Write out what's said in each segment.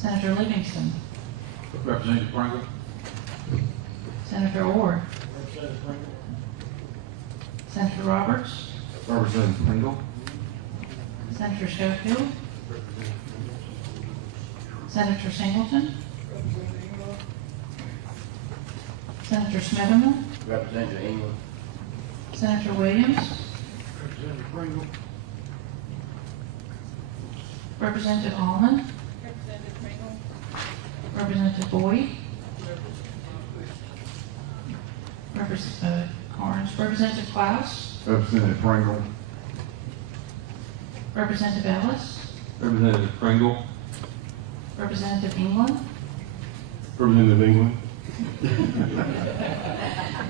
Senator Livingston. Representative Pringle. Senator Orr. Senator Roberts. Representative Pringle. Senator Schofield. Senator Singleton. Senator Smitherman. Representative England. Senator Williams. Representative Pringle. Representative Allman. Representative Boyd. Carnes. Representative Klaus. Representative Pringle. Representative Ellis. Representative Pringle. Representative England. Representative England.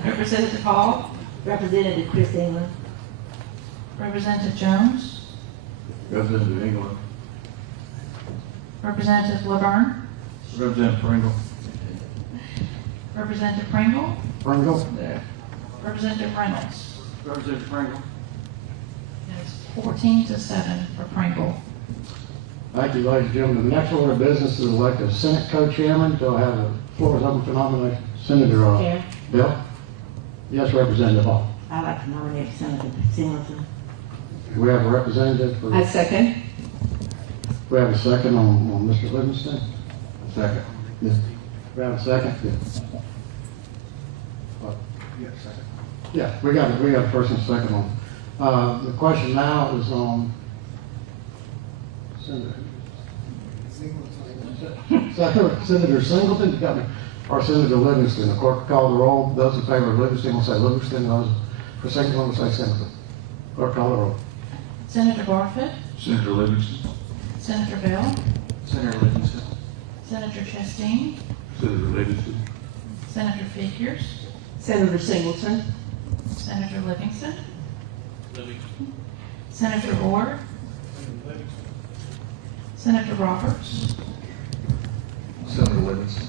Representative Hall. Representative Chris England. Representative Jones. Representative England. Representative Laverne. Representative Pringle. Representative Pringle. Pringle. Representative Reynolds. Representative Pringle. Yes, 14-7 for Pringle. Thank you, ladies and gentlemen. The next order of business is elect a Senate co-chairman. Do I have the floor is open for nomination? Senator Chair, Bill? Yes, Representative Hall. I'd like to nominate Senator Singleton. We have a representative for, I second. we have a second on Mr. Livingston? Second. Yes. We have a second? Yes. Yes, second. Yeah, we got a first and second on. The question now is on Senator Singleton, you got me, or Senator Livingston. The clerk will call the roll. Those in favor of Livingston will say Livingston. Those for Singleton will say Singleton. Clerk call the roll. Senator Barfoot. Senator Livingston. Senator Bell. Senator Livingston. Senator Chastain. Senator Livingston. Senator Figures. Senator Singleton. Senator Livingston. Senator Orr. Senator Roberts. Senator Livingston.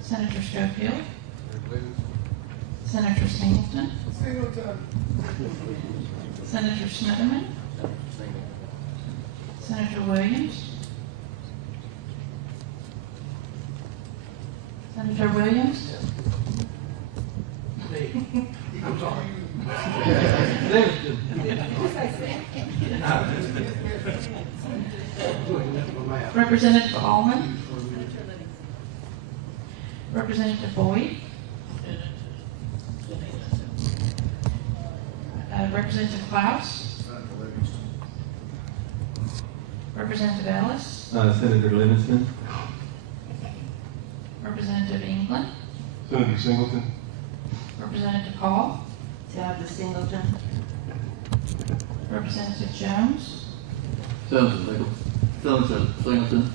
Senator Schofield. Senator Singleton. Senator Smitherman. Senator Williams. Senator Williams. I'm sorry. Representative Allman. Representative Boyd. Representative Klaus. Representative Ellis. Senator Livingston. Representative England. Senator Singleton. Representative Hall. Senator Singleton. Representative Jones. Senator Singleton.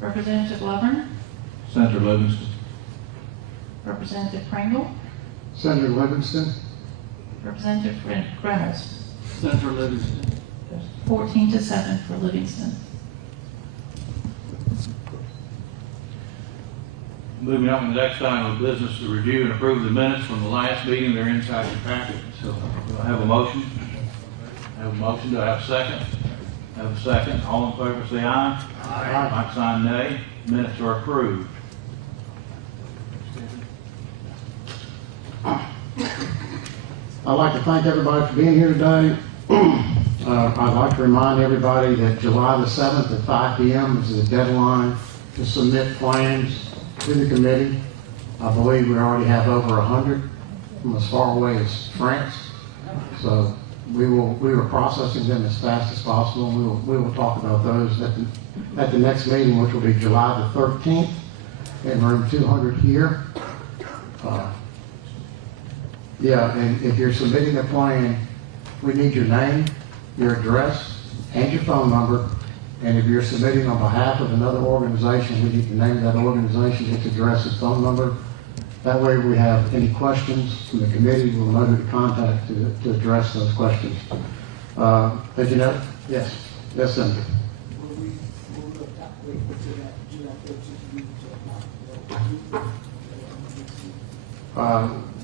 Representative Laverne. Senator Livingston. Representative Pringle. Senator Livingston. Representative Reynolds. Senator Livingston. 14-7 for Livingston. Moving on to the next item of business, to review and approve the minutes from the last meeting. They're inside your packet. So do I have a motion? I have a motion. Do I have a second? I have a second. All in favor say aye. Aye. Like sign nay. Minutes are approved. I'd like to thank everybody for being here today. I'd like to remind everybody that July the 7th at 5 p.m. is the deadline to submit plans to the committee. I believe we already have over 100 from as far away as France. So we were processing them as fast as possible. And we will talk about those at the next meeting, which will be July the 13th in room 200 here. Yeah, and if you're submitting a plan, we need your name, your address, and your phone number. And if you're submitting on behalf of another organization, we need the name of that organization, its address, its phone number. That way, if we have any questions from the committee, we'll know who to contact to address those questions. As you know, yes, Senator.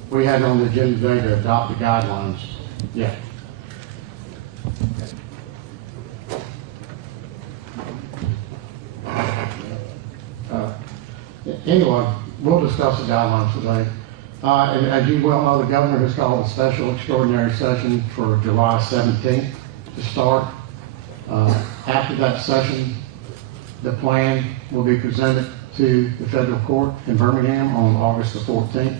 We had on the agenda today to adopt the guidelines. Yeah. Anyway, we'll discuss the guidelines today. And as you well know, the governor has called a special extraordinary session for July 17th to start. After that session, the plan will be presented to the federal court in Birmingham on August the 14th.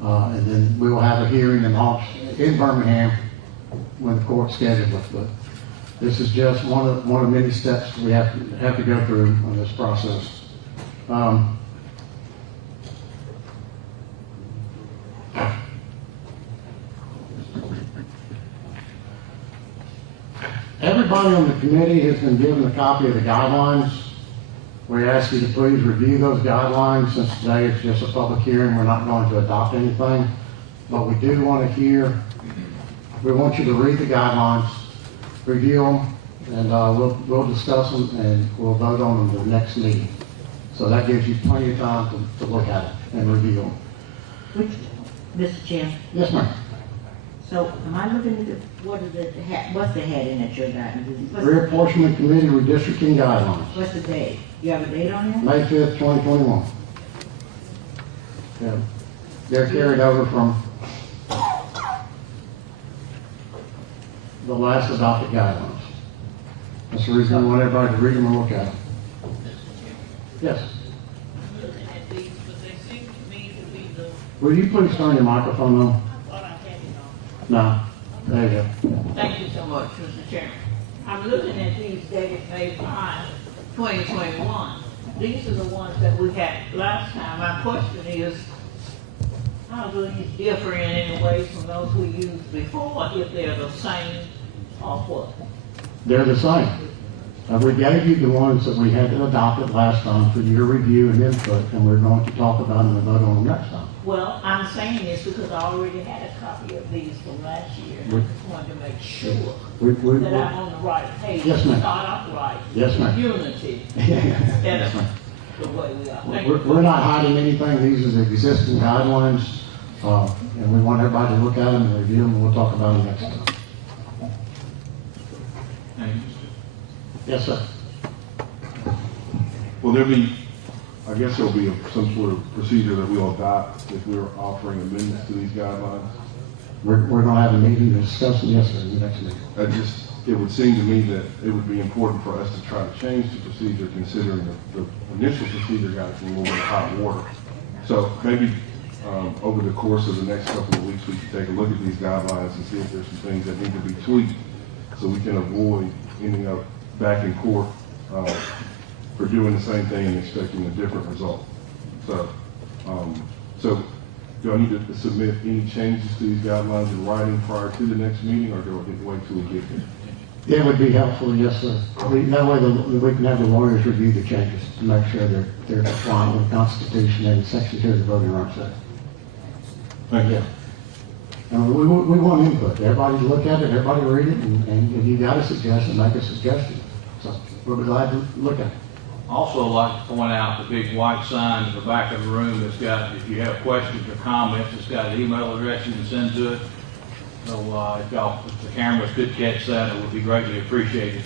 And then we will have a hearing in Birmingham when the court schedules it. But this is just one of many steps we have to go through on this process. Everybody on the committee has been given a copy of the guidelines. We ask you to please review those guidelines. Since today is just a public hearing, we're not going to adopt anything. But we do want to we want you to read the guidelines, review them, and we'll discuss them and we'll vote on them at the next meeting. So that gives you plenty of time to look at it and review them. Mr. Chair, Yes, ma'am. so am I looking at what's the heading that you're got? Reapportionment Committee Redistricting Guidelines, What's the date? You have a date on there? May 5th, 2021. Yeah. They're carried over from the last adopted guidelines. That's the reason we want everybody to read them and look at them. Yes. I'm looking at these, but they seem to me to be the, Will you please turn your microphone on? what I had it on. No. There you go. Thank you so much, Mr. Chairman. I'm looking at these dated May 5, 2021. These are the ones that we had last time. My question is, how do these differ in any way from those we used before, if they're the same or what? They're the same. We gave you the ones that we had adopted last time for your review and input, and we're going to talk about them and vote on them next time. Well, I'm saying this because I already had a copy of these from last year. I just wanted to make sure that I'm on the right page. Yes, ma'am. Start off right. Yes, ma'am. Unity. Yes, That's ma'am. the way we are. Thank you. We're not hiding anything. These are the existing guidelines, and we want everybody to look at them and review them, and we'll talk about them next time. Thank you. Yes, sir. Will there be, I guess there'll be some sort of procedure that we'll adopt if we're offering amendments to these guidelines? We're going to have a meeting to discuss them, yes, sir, in the next meeting. It would seem to me that it would be important for us to try to change the procedure considering the initial procedure got us in a little bit of hot water. So maybe over the course of the next couple of weeks, we could take a look at these guidelines and see if there's some things that need to be tweaked so we can avoid ending up back in court for doing the same thing and expecting a different result. So, do I need to submit any changes to these guidelines in writing prior to the next meeting, or do I wait till we get there? It would be helpful, yes, sir. That way we can have the lawyers review the changes to make sure they're complying with the Constitution and Section 2 of the Voting Rights Act. Thank you. And we want input. Everybody look at it, everybody read it, and if you got a suggestion, make a suggestion. So we'll be glad to look at it. Also, I'd like to point out the big white sign in the back of the room that's got, if you have questions or comments, it's got an email address you can send to it. So if the cameras could catch that, it would be greatly appreciated.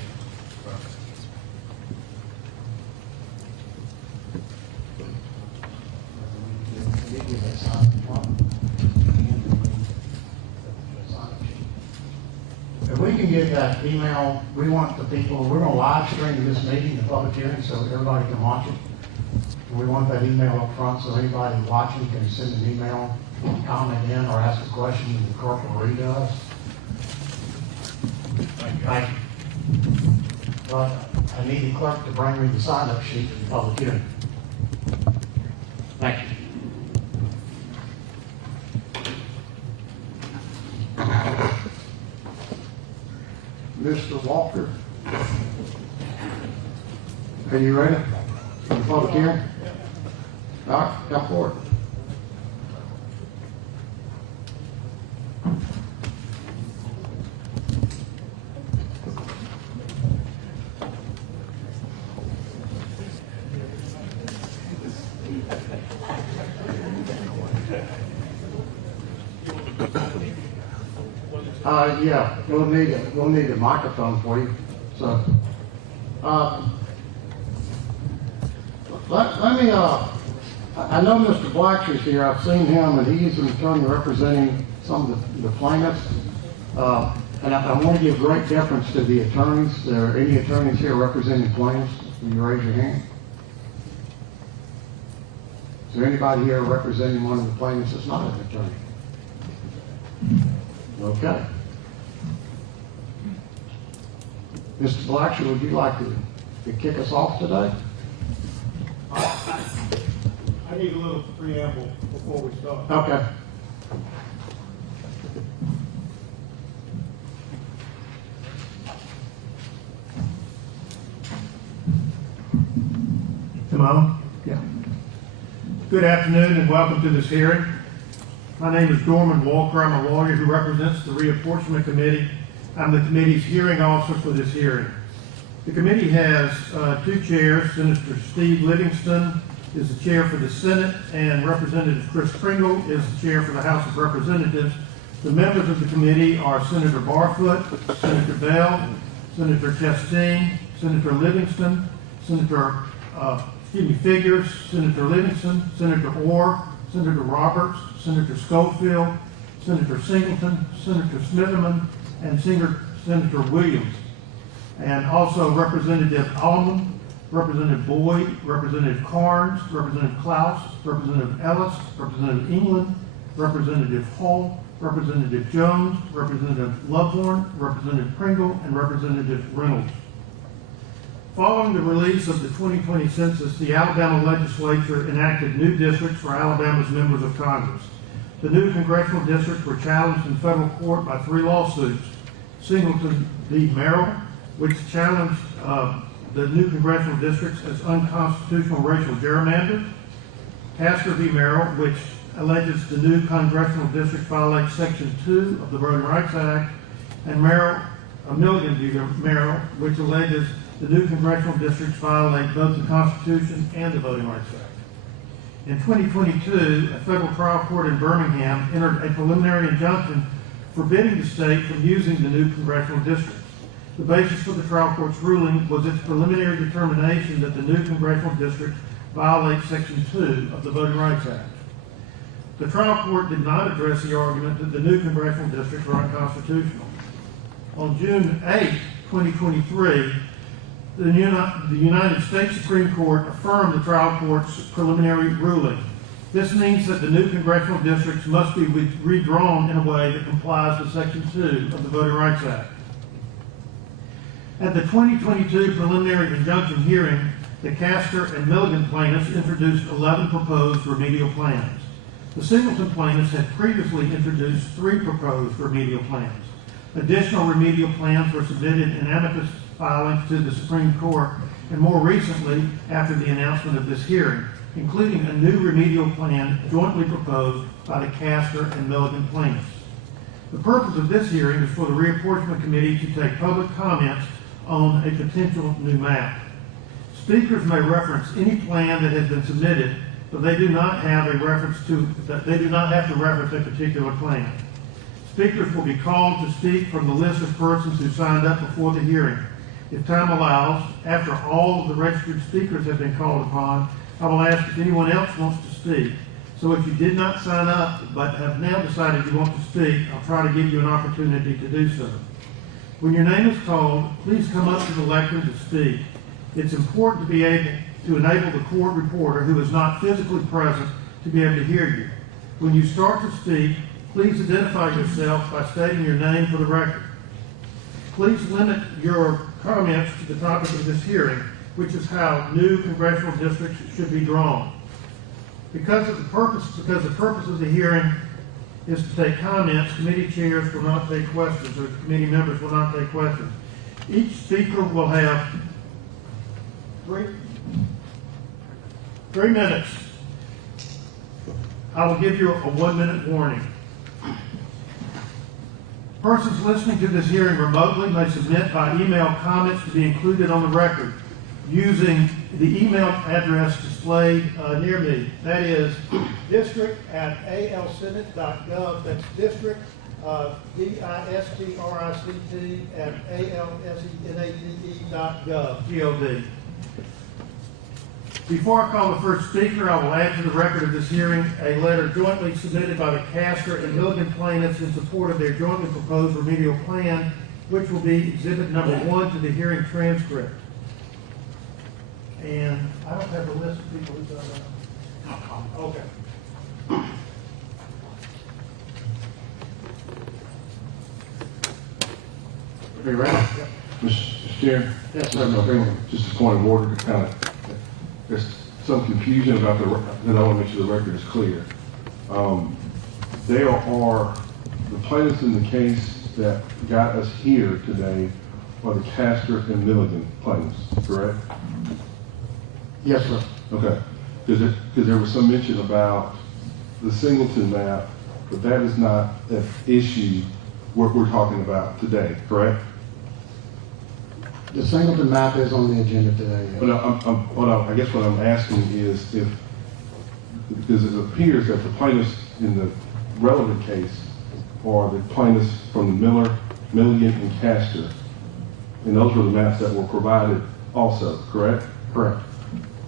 If we can get that email, we want the people, we're going to live stream this meeting, the public hearing, so everybody can watch it. And we want that email up front so anybody watching can send an email, comment in, or ask a question, and the clerk will read to us. Thank you. But I need the clerk to bring me the sign-up sheet for the public hearing. Thank you. Mr. Walker, are you ready for the public hearing? All right, come forward. Yeah, we'll need a microphone for you. So, let I know Mr. Blackshear's here, I've seen him, and he's an attorney representing some of the plaintiffs. And I want to give great deference to the attorneys. There are any attorneys here representing plaintiffs? Will you raise your hand? Is there anybody here representing one of the plaintiffs that's not an attorney? Okay. Mr. Blackshear, would you like to kick us off today? I need a little preamble before we start. Okay. Am I on? Yeah. Good afternoon and welcome to this hearing. My name is Dorman Walker. I'm a lawyer who represents the Reapportionment Committee. I'm the committee's hearing officer for this hearing. The committee has two chairs. Senator Steve Livingston is the chair for the Senate, and Representative Chris Pringle is the chair for the House of Representatives. The members of the committee are Senator Barfoot, Senator Bell, Senator Chastain, Senator Livingston, Figures, Senator Livingston, Senator Orr, Senator Roberts, Senator Schofield, Senator Singleton, Senator Smitherman, and Senator Williams. And also Representative Allman, Representative Boyd, Representative Carnes, Representative Klaus, Representative Ellis, Representative England, Representative Hall, Representative Jones, Representative Loveborn, Representative Pringle, and Representative Reynolds. Following the release of the 2020 census, the Alabama legislature enacted new districts for Alabama's members of Congress. The new congressional districts were challenged in federal court by 3 lawsuits. Singleton v. Merrill, which challenged the new congressional districts as unconstitutional racial gerrymander. Tasker v. Merrill, which alleges the new congressional district violates Section 2 of the Voting Rights Act. And Milligan v. Merrill, which alleges the new congressional districts violate both the Constitution and the Voting Rights Act. In 2022, a federal trial court in Birmingham entered a preliminary injunction forbidding the state from using the new congressional districts. The basis for the trial court's ruling was its preliminary determination that the new congressional district violates Section 2 of the Voting Rights Act. The trial court did not address the argument that the new congressional districts are unconstitutional. On June 8, 2023, the United States Supreme Court affirmed the trial court's preliminary ruling. This means that the new congressional districts must be redrawn in a way that complies with Section 2 of the Voting Rights Act. At the 2022 preliminary injunction hearing, the Castor and Milligan plaintiffs introduced 11 proposed remedial plans. The Singleton plaintiffs had previously introduced 3 proposed remedial plans. Additional remedial plans were submitted in amicus filings to the Supreme Court, and more recently, after the announcement of this hearing, including a new remedial plan jointly proposed by the Castor and Milligan plaintiffs. The purpose of this hearing is for the Reapportionment Committee to take public comments on a potential new map. Speakers may reference any plan that has been submitted, but they do not have to reference a particular plan. Speakers will be called to speak from the list of persons who signed up before the hearing. If time allows, after all of the registered speakers have been called upon, I will ask if anyone else wants to speak. So if you did not sign up but have now decided you want to speak, I'll try to give you an opportunity to do so. When your name is called, please come up to the lectern to speak. It's important to be able to enable the court reporter who is not physically present to be able to hear you. When you start to speak, please identify yourself by stating your name for the record. Please limit your comments to the topic of this hearing, which is how new congressional districts should be drawn. Because the purpose of the hearing is to take comments, committee chairs will not take questions, or committee members will not take questions. Each speaker will have 3 minutes. I will give you a 1-minute warning. Persons listening to this hearing remotely may submit by email comments to be included on the record using the email address displayed near me. That is district@alsenate.gov. That's district, district@alsenate.gov, G-O-V. Before I call the first speaker, I will add to the record of this hearing a letter jointly submitted by the Castor and Milligan plaintiffs in support of their jointly proposed remedial plan, which will be exhibit number 1 to the hearing transcript. And I don't have the list of people who's on that. Okay. Are you ready? Mr. Chair? Yes, sir, Bill. Just a point of order to kind of, there's some confusion about that I want to make sure the record is clear. There are, the plaintiffs in the case that got us here today are the Castor and Milligan plaintiffs, correct? Yes, sir. Okay, because there was some mention about the Singleton map, but that is not an issue we're talking about today, correct? The Singleton map is on the agenda today. yes. But I guess what I'm asking is because it appears that the plaintiffs in the relevant case are the plaintiffs from the Milligan, and Castor, and those were the maps that were provided also, correct? Correct.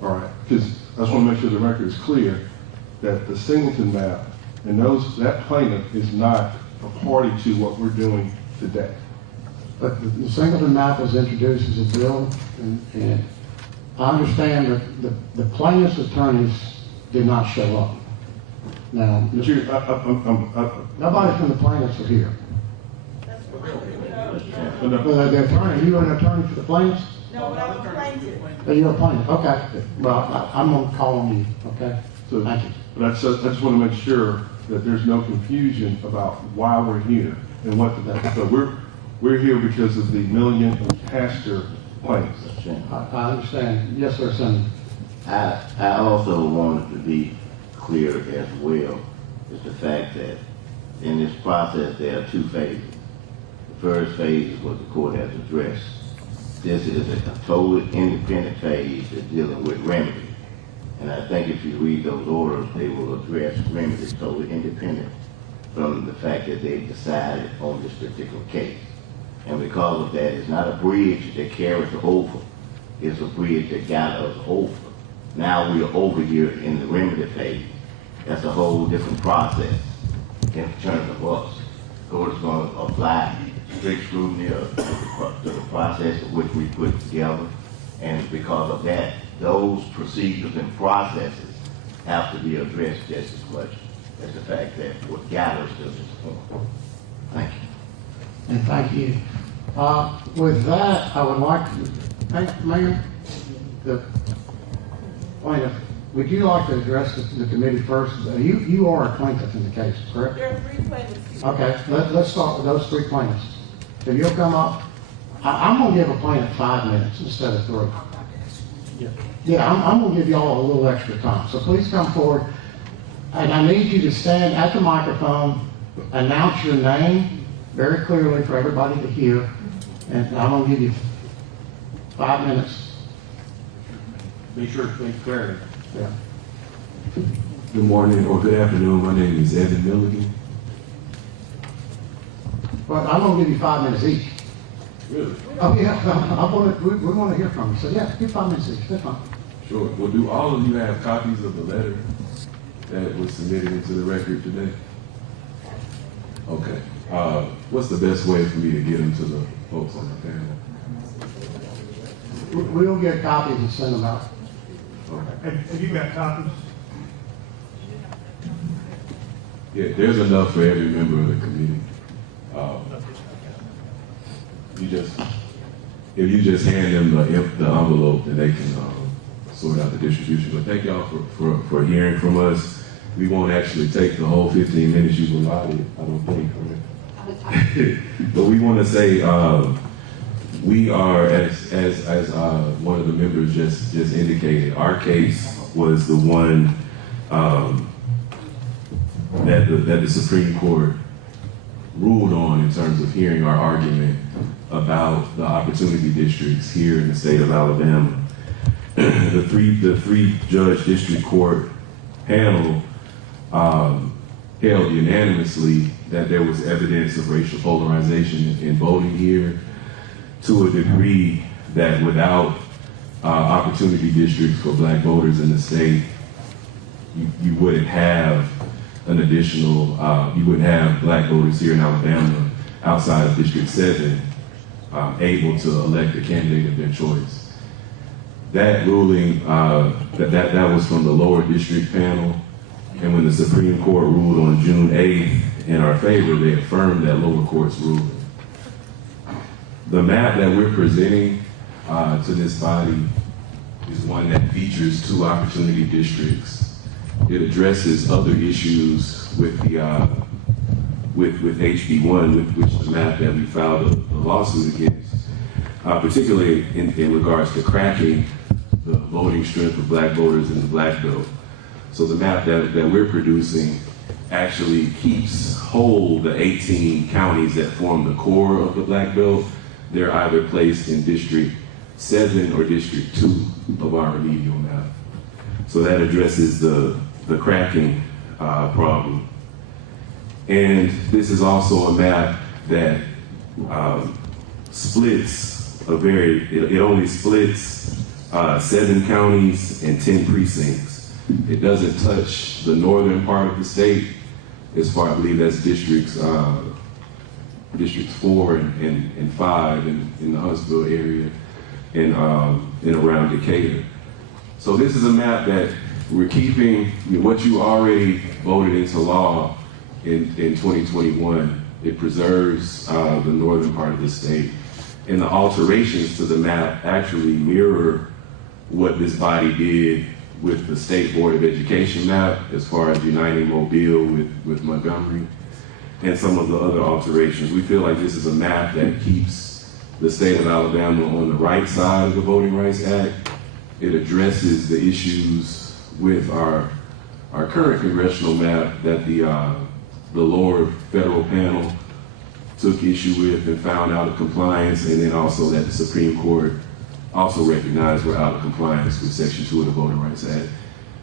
All right, because I just want to make sure the record is clear that the Singleton map and that plaintiff is not a party to what we're doing today. But the Singleton map was introduced as a bill, and I understand that the plaintiff's attorneys did not show up. Now, But you, nobody from the plaintiffs are here. But the attorney, you an attorney for the plaintiffs? No, but I'm a plaintiff. Oh, you're a plaintiff, okay. Well, I'm gonna call on you, okay? So, Thank you. but I just want to make sure that there's no confusion about why we're here and what so we're here because of the Milligan and Castor plaintiffs. I understand. Yes, sir, Senator. I also wanted to be clear as well, is the fact that in this process there are 2 phases. The first phase is what the court has addressed. This is a totally independent phase that's dealing with remedy. And I think if you read those orders, they will address remedy totally independent from the fact that they've decided on this particular case. And because of that, it's not a bridge that carries over. It's a bridge that got us over. Now we are over here in the remedy phase. That's a whole different process in terms of us. The court is going to apply strict scrutiny to the process of which we put together. And because of that, those procedures and processes have to be addressed just as much as the fact that what got us to this point. Thank you. And thank you. With that, I would like to thank Mayor, the plaintiff. Would you like to address the committee first? You are a plaintiff in the case, correct? There are 3 plaintiffs. Okay, let's start with those 3 plaintiffs. If you'll come up, I'm gonna give a plaintiff 5 minutes instead of 3. Yeah, I'm gonna give y'all a little extra time, so please come forward. And I need you to stand at the microphone, announce your name very clearly for everybody to hear, and I'm gonna give you 5 minutes. Be sure to speak clearly. Yeah. Good morning or good afternoon. My name is Evan Milligan. But I'm gonna give you 5 minutes each. Really? Oh, yeah, we wanna hear from you, so yeah, give 5 minutes each, that's fine. Sure. Well, do all of you have copies of the letter that was submitted into the record today? Okay. What's the best way for me to get them to the folks on the panel? We'll get copies and send them out. Okay. Have you got copies? Yeah, there's enough for every member of the committee. If you just hand them the envelope, then they can sort out the distribution. But thank y'all for hearing from us. We won't actually take the whole 15 minutes you've allotted, I don't think. Right? But we want to say we are, as one of the members just indicated, our case was the one that the Supreme Court ruled on in terms of hearing our argument about the opportunity districts here in the state of Alabama. The three judge district court panel held unanimously that there was evidence of racial polarization in voting here to a degree that without opportunity districts for black voters in the state, you wouldn't have an additional, you wouldn't have black voters here in Alabama outside of District 7 able to elect a candidate of their choice. That ruling, that was from the lower district panel, and when the Supreme Court ruled on June 8th in our favor, they affirmed that lower court's ruling. The map that we're presenting to this body is one that features 2 opportunity districts. It addresses other issues with the with HB1, which is the map that we filed a lawsuit against, particularly in regards to cracking the voting strength of black voters in the Black Belt. So the map that we're producing actually keeps whole the 18 counties that form the core of the Black Belt. They're either placed in District 7 or District 2 of our remedial map. So that addresses the cracking problem. And this is also a map that splits it only splits 7 counties and 10 precincts. It doesn't touch the northern part of the state, as far I believe that's districts 4 and 5 in the Huntsville area and around Decatur. So this is a map that we're keeping what you already voted into law in 2021. It preserves the northern part of the state. And the alterations to the map actually mirror what this body did with the State Board of Education map, as far as uniting Mobile with Montgomery, and some of the other alterations. We feel like this is a map that keeps the state of Alabama on the right side of the Voting Rights Act. It addresses the issues with our current congressional map that the lower federal panel took issue with and found out of compliance, and then also that the Supreme Court also recognized we're out of compliance with Section 2 of the Voting Rights Act.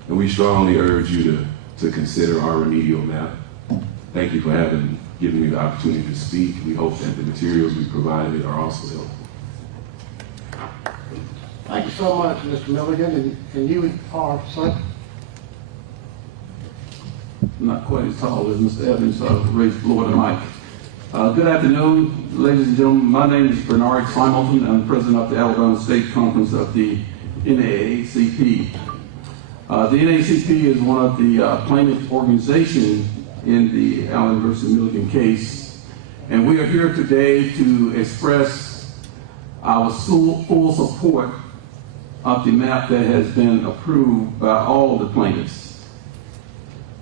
And we strongly urge you to consider our remedial map. Thank you for giving me the opportunity to speak. We hope that the materials we provided are also helpful. Thank you so much, Mr. Milligan, and you are, sir? Not quite as tall as Mr. Evans, so I'll raise lower the mic. Good afternoon, ladies and gentlemen. My name is Bernard Simonton. I'm president of the Alabama State Conference of the NAACP. The NAACP is one of the plaintiff organizations in the Allen versus Milligan case, and we are here today to express our full support of the map that has been approved by all of the plaintiffs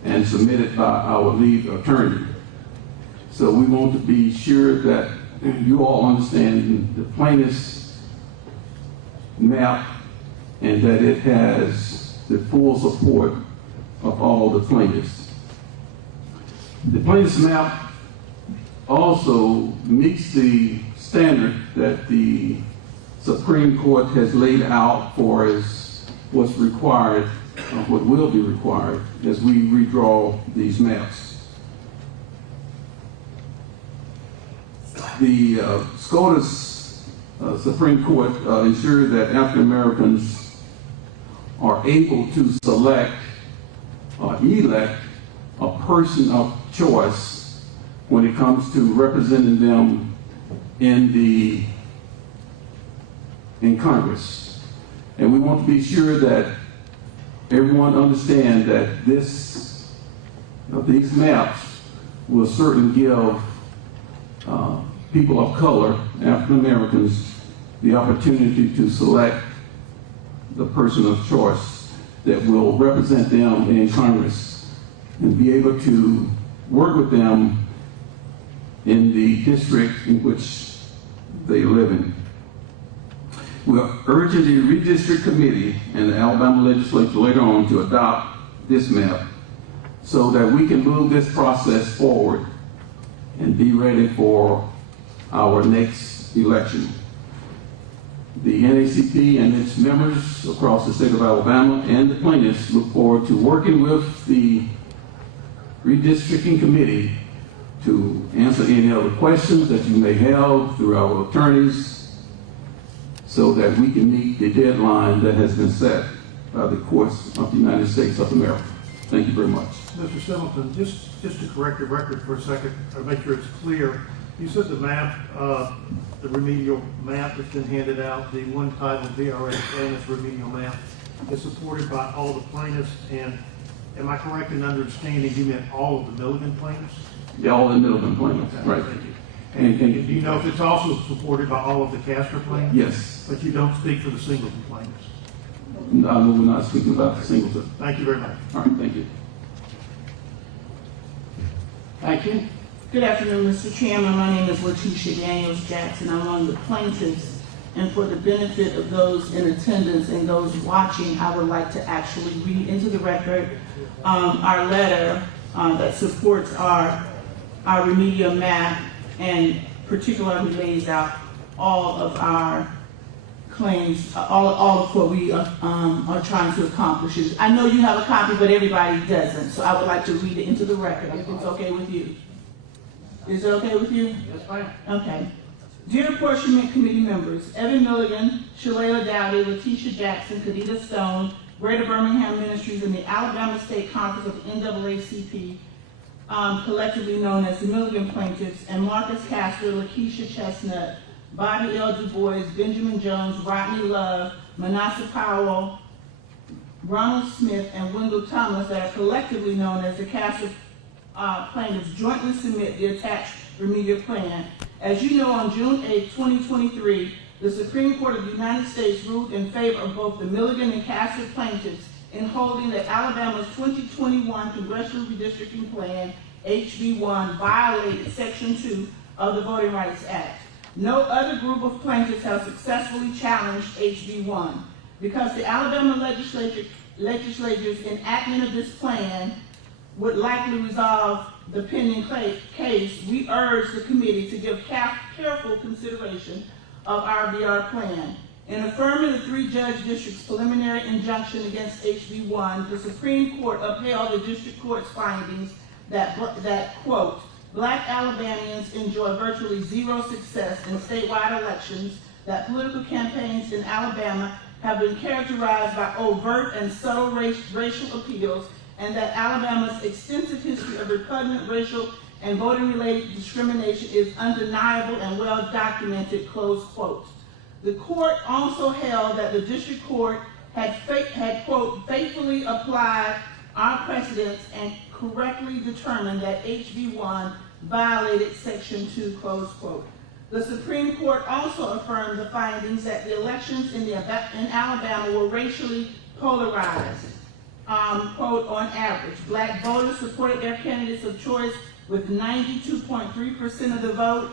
and submitted by our lead attorney. So we want to be sure that you all understand the plaintiff's map and that it has the full support of all the plaintiffs. The plaintiff's map also meets the standard that the Supreme Court has laid out for as what's required, what will be required as we redraw these maps. The SCOTUS Supreme Court ensured that African Americans are able to select or elect a person of choice when it comes to representing them in Congress. And we want to be sure that everyone understands that these maps will certainly give people of color, African Americans, the opportunity to select the person of choice that will represent them in Congress and be able to work with them in the district in which they live in. We are urging the Redistrict Committee and the Alabama Legislature later on to adopt this map so that we can move this process forward and be ready for our next election. The NAACP and its members across the state of Alabama and the plaintiffs look forward to working with the Redistricting Committee to answer any other questions that you may have through our attorneys so that we can meet the deadline that has been set by the courts of the United States of America. Thank you very much. Mr. Singleton, just to correct the record for a second, or make sure it's clear, you said the map, the remedial map that's been handed out, the one titled VRA Plaintiffs Remedial Map, is supported by all the plaintiffs, and am I correct in understanding you meant all of the Milligan plaintiffs? Yeah, all the Milligan plaintiffs, right. Thank you. And Do you know if it's also supported by all of the Castor plaintiffs? yes, But you don't speak for the Singleton plaintiffs? no, we're not speaking about the Singleton. Thank you very much. All right, thank you. Thank you. Good afternoon, Mr. Chairman. My name is Letitia Daniels Jackson. I'm one of the plaintiffs. And for the benefit of those in attendance and those watching, I would like to actually read into the record our letter that supports our remedial map and particularly lays out all of our claims, all of what we are trying to accomplish. I know you have a copy, but everybody doesn't. So I would like to read it into the record, if it's okay with you. Is it okay with you? Yes, ma'am. Okay. Dear Apportionment Committee members, Evan Milligan, Shalala Dowdy, Letitia Jackson, Kadita Stone, Greater Birmingham Ministries, and the Alabama State Conference of the NAACP, collectively known as the Milligan Plaintiffs, and Marcus Castor, Lakeisha Chestnut, Bobby L. Du Bois, Benjamin Jones, Rodney Love, Manasseh Powell, Ronald Smith, and Wendell Thomas, that are collectively known as the Castor plaintiffs, jointly submit the attached remedial plan. As you know, on June 8, 2023, the Supreme Court of the United States ruled in favor of both the Milligan and Castor plaintiffs in holding that Alabama's 2021 Congressional Redistricting Plan, HB1, violated Section 2 of the Voting Rights Act. No other group of plaintiffs have successfully challenged HB1. Because the Alabama legislature's enactment of this plan would likely resolve the pending case, we urge the committee to give careful consideration of our VR plan. In affirming the 3-judge district's preliminary injunction against HB1, the Supreme Court upheld the district court's findings that quote, Black Alabamians enjoy virtually zero success in statewide elections, that political campaigns in Alabama have been characterized by overt and subtle racial appeals, and that Alabama's extensive history of repugnant racial and voting-related discrimination is undeniable and well documented, close quote. The court also held that the district court had quote, faithfully applied our precedents and correctly determined that HB1 violated Section 2, close quote. The Supreme Court also affirmed the findings that the elections in Alabama were racially polarized. Quote, on average, Black voters supported their candidates of choice with 92.3% of the vote,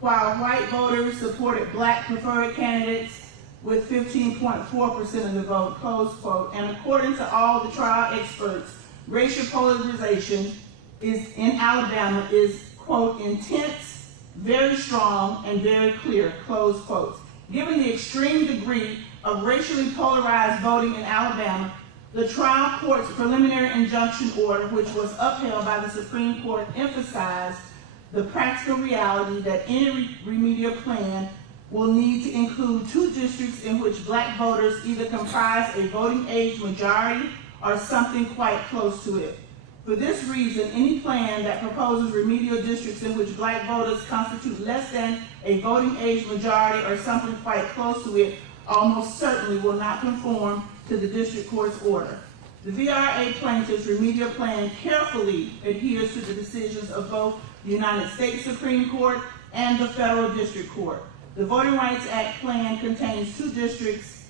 while white voters supported Black preferred candidates with 15.4% of the vote, close quote. And according to all the trial experts, racial polarization in Alabama is, quote, intense, very strong, and very clear, close quotes. Given the extreme degree of racially polarized voting in Alabama, the trial court's preliminary injunction order, which was upheld by the Supreme Court, emphasized the practical reality that any remedial plan will need to include 2 districts in which Black voters either comprise a voting age majority or something quite close to it. For this reason, any plan that proposes remedial districts in which Black voters constitute less than a voting age majority or something quite close to it almost certainly will not conform to the district court's order. The VRA plaintiff's remedial plan carefully adheres to the decisions of both the United States Supreme Court and the Federal District Court. The Voting Rights Act plan contains 2 districts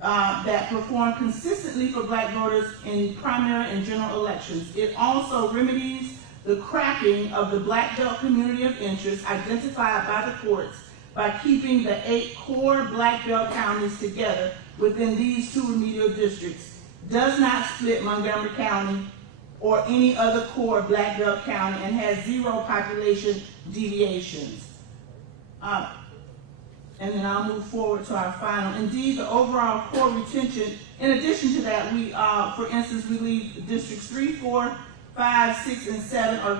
that perform consistently for Black voters in primary and general elections. It also remedies the cracking of the Black Belt community of interest identified by the courts by keeping the 8 core Black Belt counties together within these 2 remedial districts, does not split Montgomery County or any other core Black Belt county, and has 0 population deviations. And then I'll move forward to our final. Indeed, the overall core retention, in addition to that, we, for instance, we leave districts 3, 4, 5, 6, and 7 are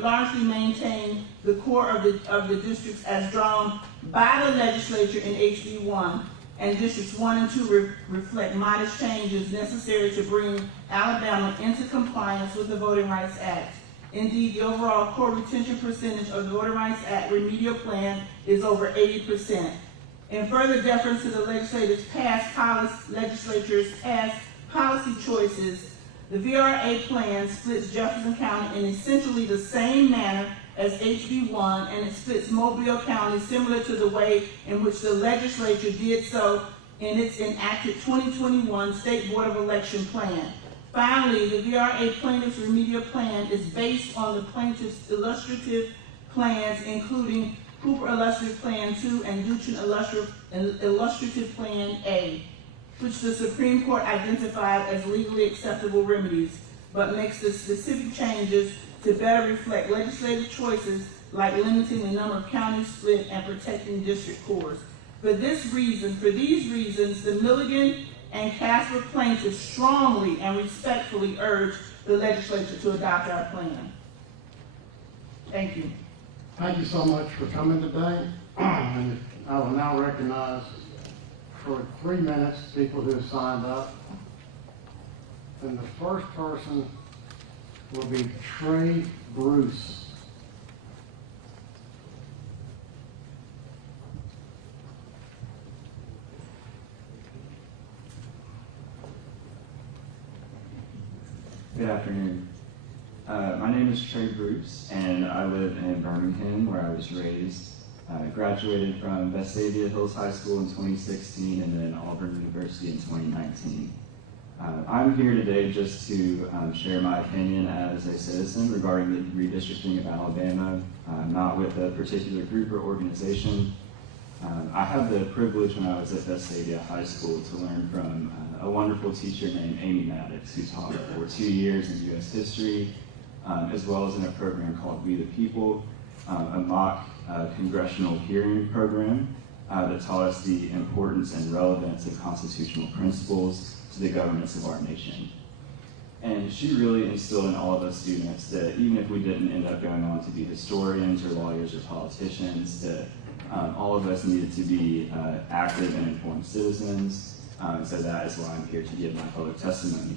largely maintain the core of the districts as drawn by the legislature in HB 1, and districts 1 and 2 reflect modest changes necessary to bring Alabama into compliance with the Voting Rights Act. Indeed, the overall core retention percentage of the Voting Rights Act remedial plan is over 80%. In further deference to the legislature's past policy choices, the VRA plan splits Jefferson County in essentially the same manner as HB 1, and it splits Mobile County similar to the way in which the legislature did so in its enacted 2021 State Board of Election plan. Finally, the VRA plaintiff's remedial plan is based on the plaintiff's illustrative plans, including Cooper Illustrative Plan 2 and Duchin Illustrative Plan A, which the Supreme Court identified as legally acceptable remedies, but makes the specific changes to better reflect legislative choices like limiting the number of counties split and protecting district cores. For these reasons, the Milligan and Casper plaintiffs strongly and respectfully urge the legislature to adopt our plan. Thank you. Thank you so much for coming today. And I will now recognize for 3 minutes people who have signed up. And the first person will be Trey Bruce. Good afternoon. My name is Trey Bruce, and I live in Birmingham, where I was raised. Graduated from Vestavia Hills High School in 2016 and then Auburn University in 2019. I'm here today just to share my opinion as a citizen regarding the redistricting of Alabama, not with a particular group or organization. I had the privilege when I was at Vestavia High School to learn from a wonderful teacher named Amy Maddox, who taught for 2 years in U.S. history, as well as in a program called We the People, a mock congressional hearing program that taught us the importance and relevance of constitutional principles to the governance of our nation. And she really instilled in all of us students that even if we didn't end up going on to be historians or lawyers or politicians, that all of us needed to be active and informed citizens. So that is why I'm here to give my public testimony.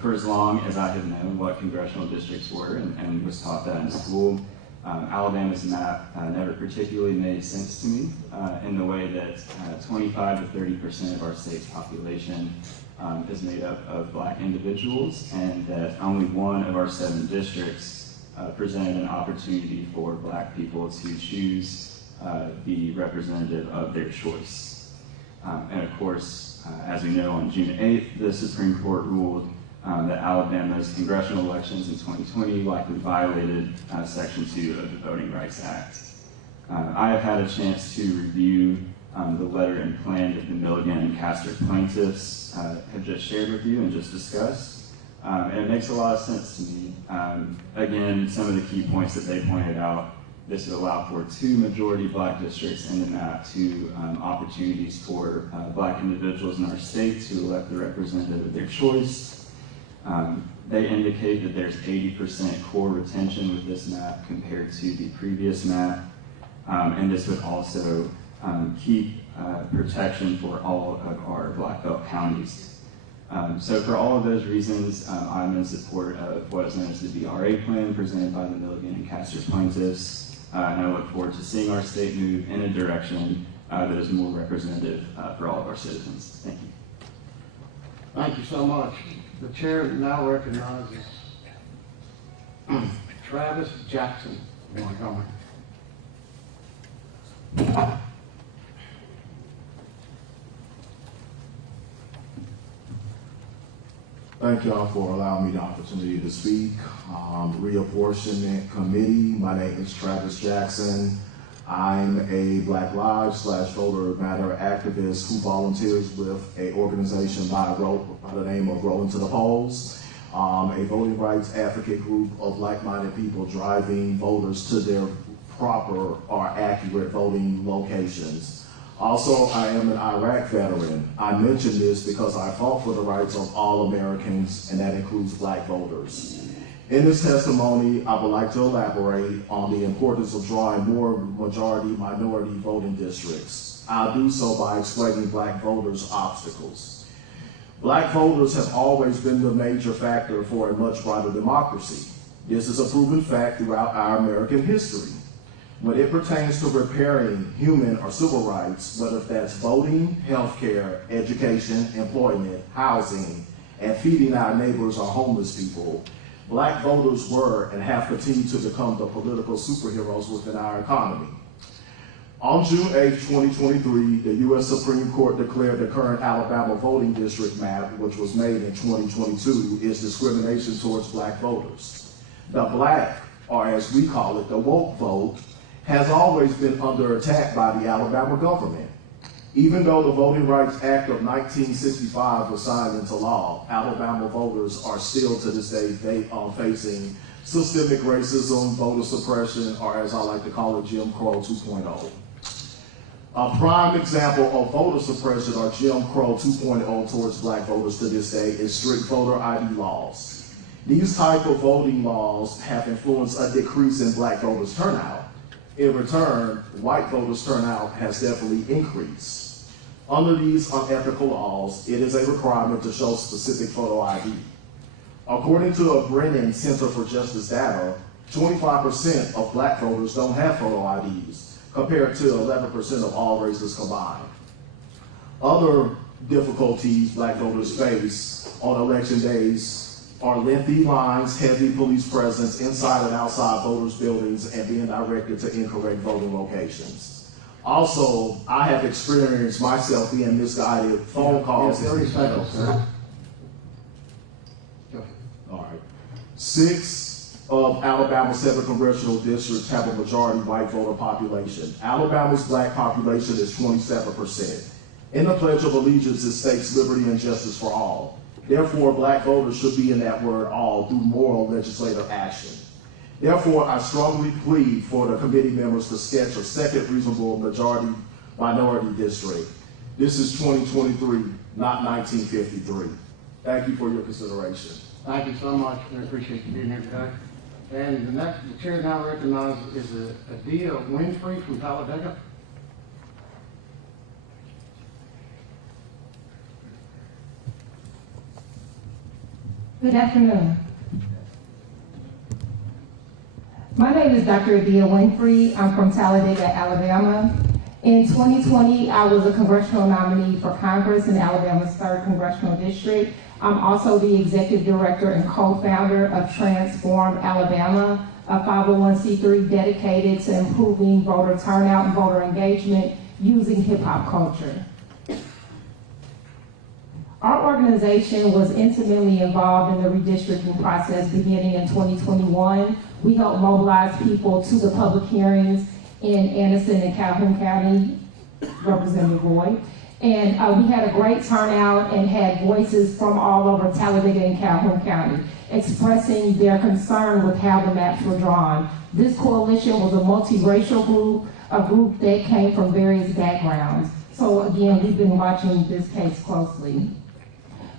For as long as I have known what congressional districts were and was taught that in school, Alabama's map never particularly made sense to me in the way that 25 to 30% of our state's population is made up of Black individuals, and that only one of our 7 districts presented an opportunity for Black people to choose the representative of their choice. And of course, as we know, on June 8th, the Supreme Court ruled that Alabama's congressional elections in 2020 likely violated Section 2 of the Voting Rights Act. I have had a chance to review the letter and plan that the Milligan and Castor plaintiffs have just shared with you and just discussed, and it makes a lot of sense to me. Again, some of the key points that they pointed out: this would allow for 2 majority Black districts in the map, 2 opportunities for Black individuals in our state to elect the representative of their choice. They indicate that there's 80% core retention with this map compared to the previous map, and this would also keep protection for all of our Black Belt counties. So for all of those reasons, I'm in support of what is known as the VRA plan presented by the Milligan and Castor plaintiffs, and I look forward to seeing our state move in a direction that is more representative for all of our citizens. Thank you. Thank you so much. The chair now recognizes Travis Jackson, Montgomery. Thank y'all for allowing me the opportunity to speak. Reapportionment Committee, my name is Travis Jackson. I'm a Black Lives /Voter Matter activist who volunteers with an organization by the name of Rolling to the Polls, a voting rights advocate group of like-minded people driving voters to their proper or accurate voting locations. Also, I am an Iraq veteran. I mention this because I fought for the rights of all Americans, and that includes black voters. In this testimony, I would like to elaborate on the importance of drawing more majority-minority voting districts. I'll do so by explaining black voters' obstacles. Black voters have always been the major factor for a much brighter democracy. This is a proven fact throughout our American history. When it pertains to repairing human or civil rights, whether that's voting, healthcare, education, employment, housing, and feeding our neighbors or homeless people, black voters were and have continued to become the political superheroes within our economy. On June 8, 2023, the U.S. Supreme Court declared the current Alabama voting district map, which was made in 2022, is discrimination towards black voters. The black, or as we call it, the woke vote, has always been under attack by the Alabama government. Even though the Voting Rights Act of 1965 was signed into law, Alabama voters are still to this day facing systemic racism, voter suppression, or as I like to call it, Jim Crow 2.0. A prime example of voter suppression or Jim Crow 2.0 towards black voters to this day is strict voter ID laws. These type of voting laws have influenced a decrease in black voters' turnout. In return, white voters' turnout has definitely increased. Under these unethical laws, it is a requirement to show specific photo ID. According to a Brennan Center for Justice data, 25% of black voters don't have photo IDs, compared to 11% of all races combined. Other difficulties black voters face on election days are lengthy lines, heavy police presence inside and outside voters' buildings, and being directed to incorrect voting locations. Also, I have experienced myself being misguided phone calls. 30 seconds, sir. All right. 6 of Alabama's 7 congressional districts have a majority white voter population. Alabama's black population is 27%. In the Pledge of Allegiance, it states liberty and justice for all. Therefore, black voters should be in that word all through moral legislative action. Therefore, I strongly plead for the committee members to sketch a second reasonable majority-minority district. This is 2023, not 1953. Thank you for your consideration. Thank you so much. We appreciate you being here today. And the chair now recognizes is Adia Winfrey from Talladega. Good afternoon. My name is Dr. Adia Winfrey. I'm from Talladega, Alabama. In 2020, I was a congressional nominee for Congress in Alabama's 3rd Congressional District. I'm also the executive director and co-founder of Transform Alabama, a 501c3 dedicated to improving voter turnout and voter engagement using hip-hop culture. Our organization was intimately involved in the redistricting process beginning in 2021. We helped mobilize people to the public hearings in Anderson and Calhoun County, Representative Roy. And we had a great turnout and had voices from all over Talladega and Calhoun County expressing their concern with how the maps were drawn. This coalition was a multiracial group, a group that came from various backgrounds. So again, we've been watching this case closely.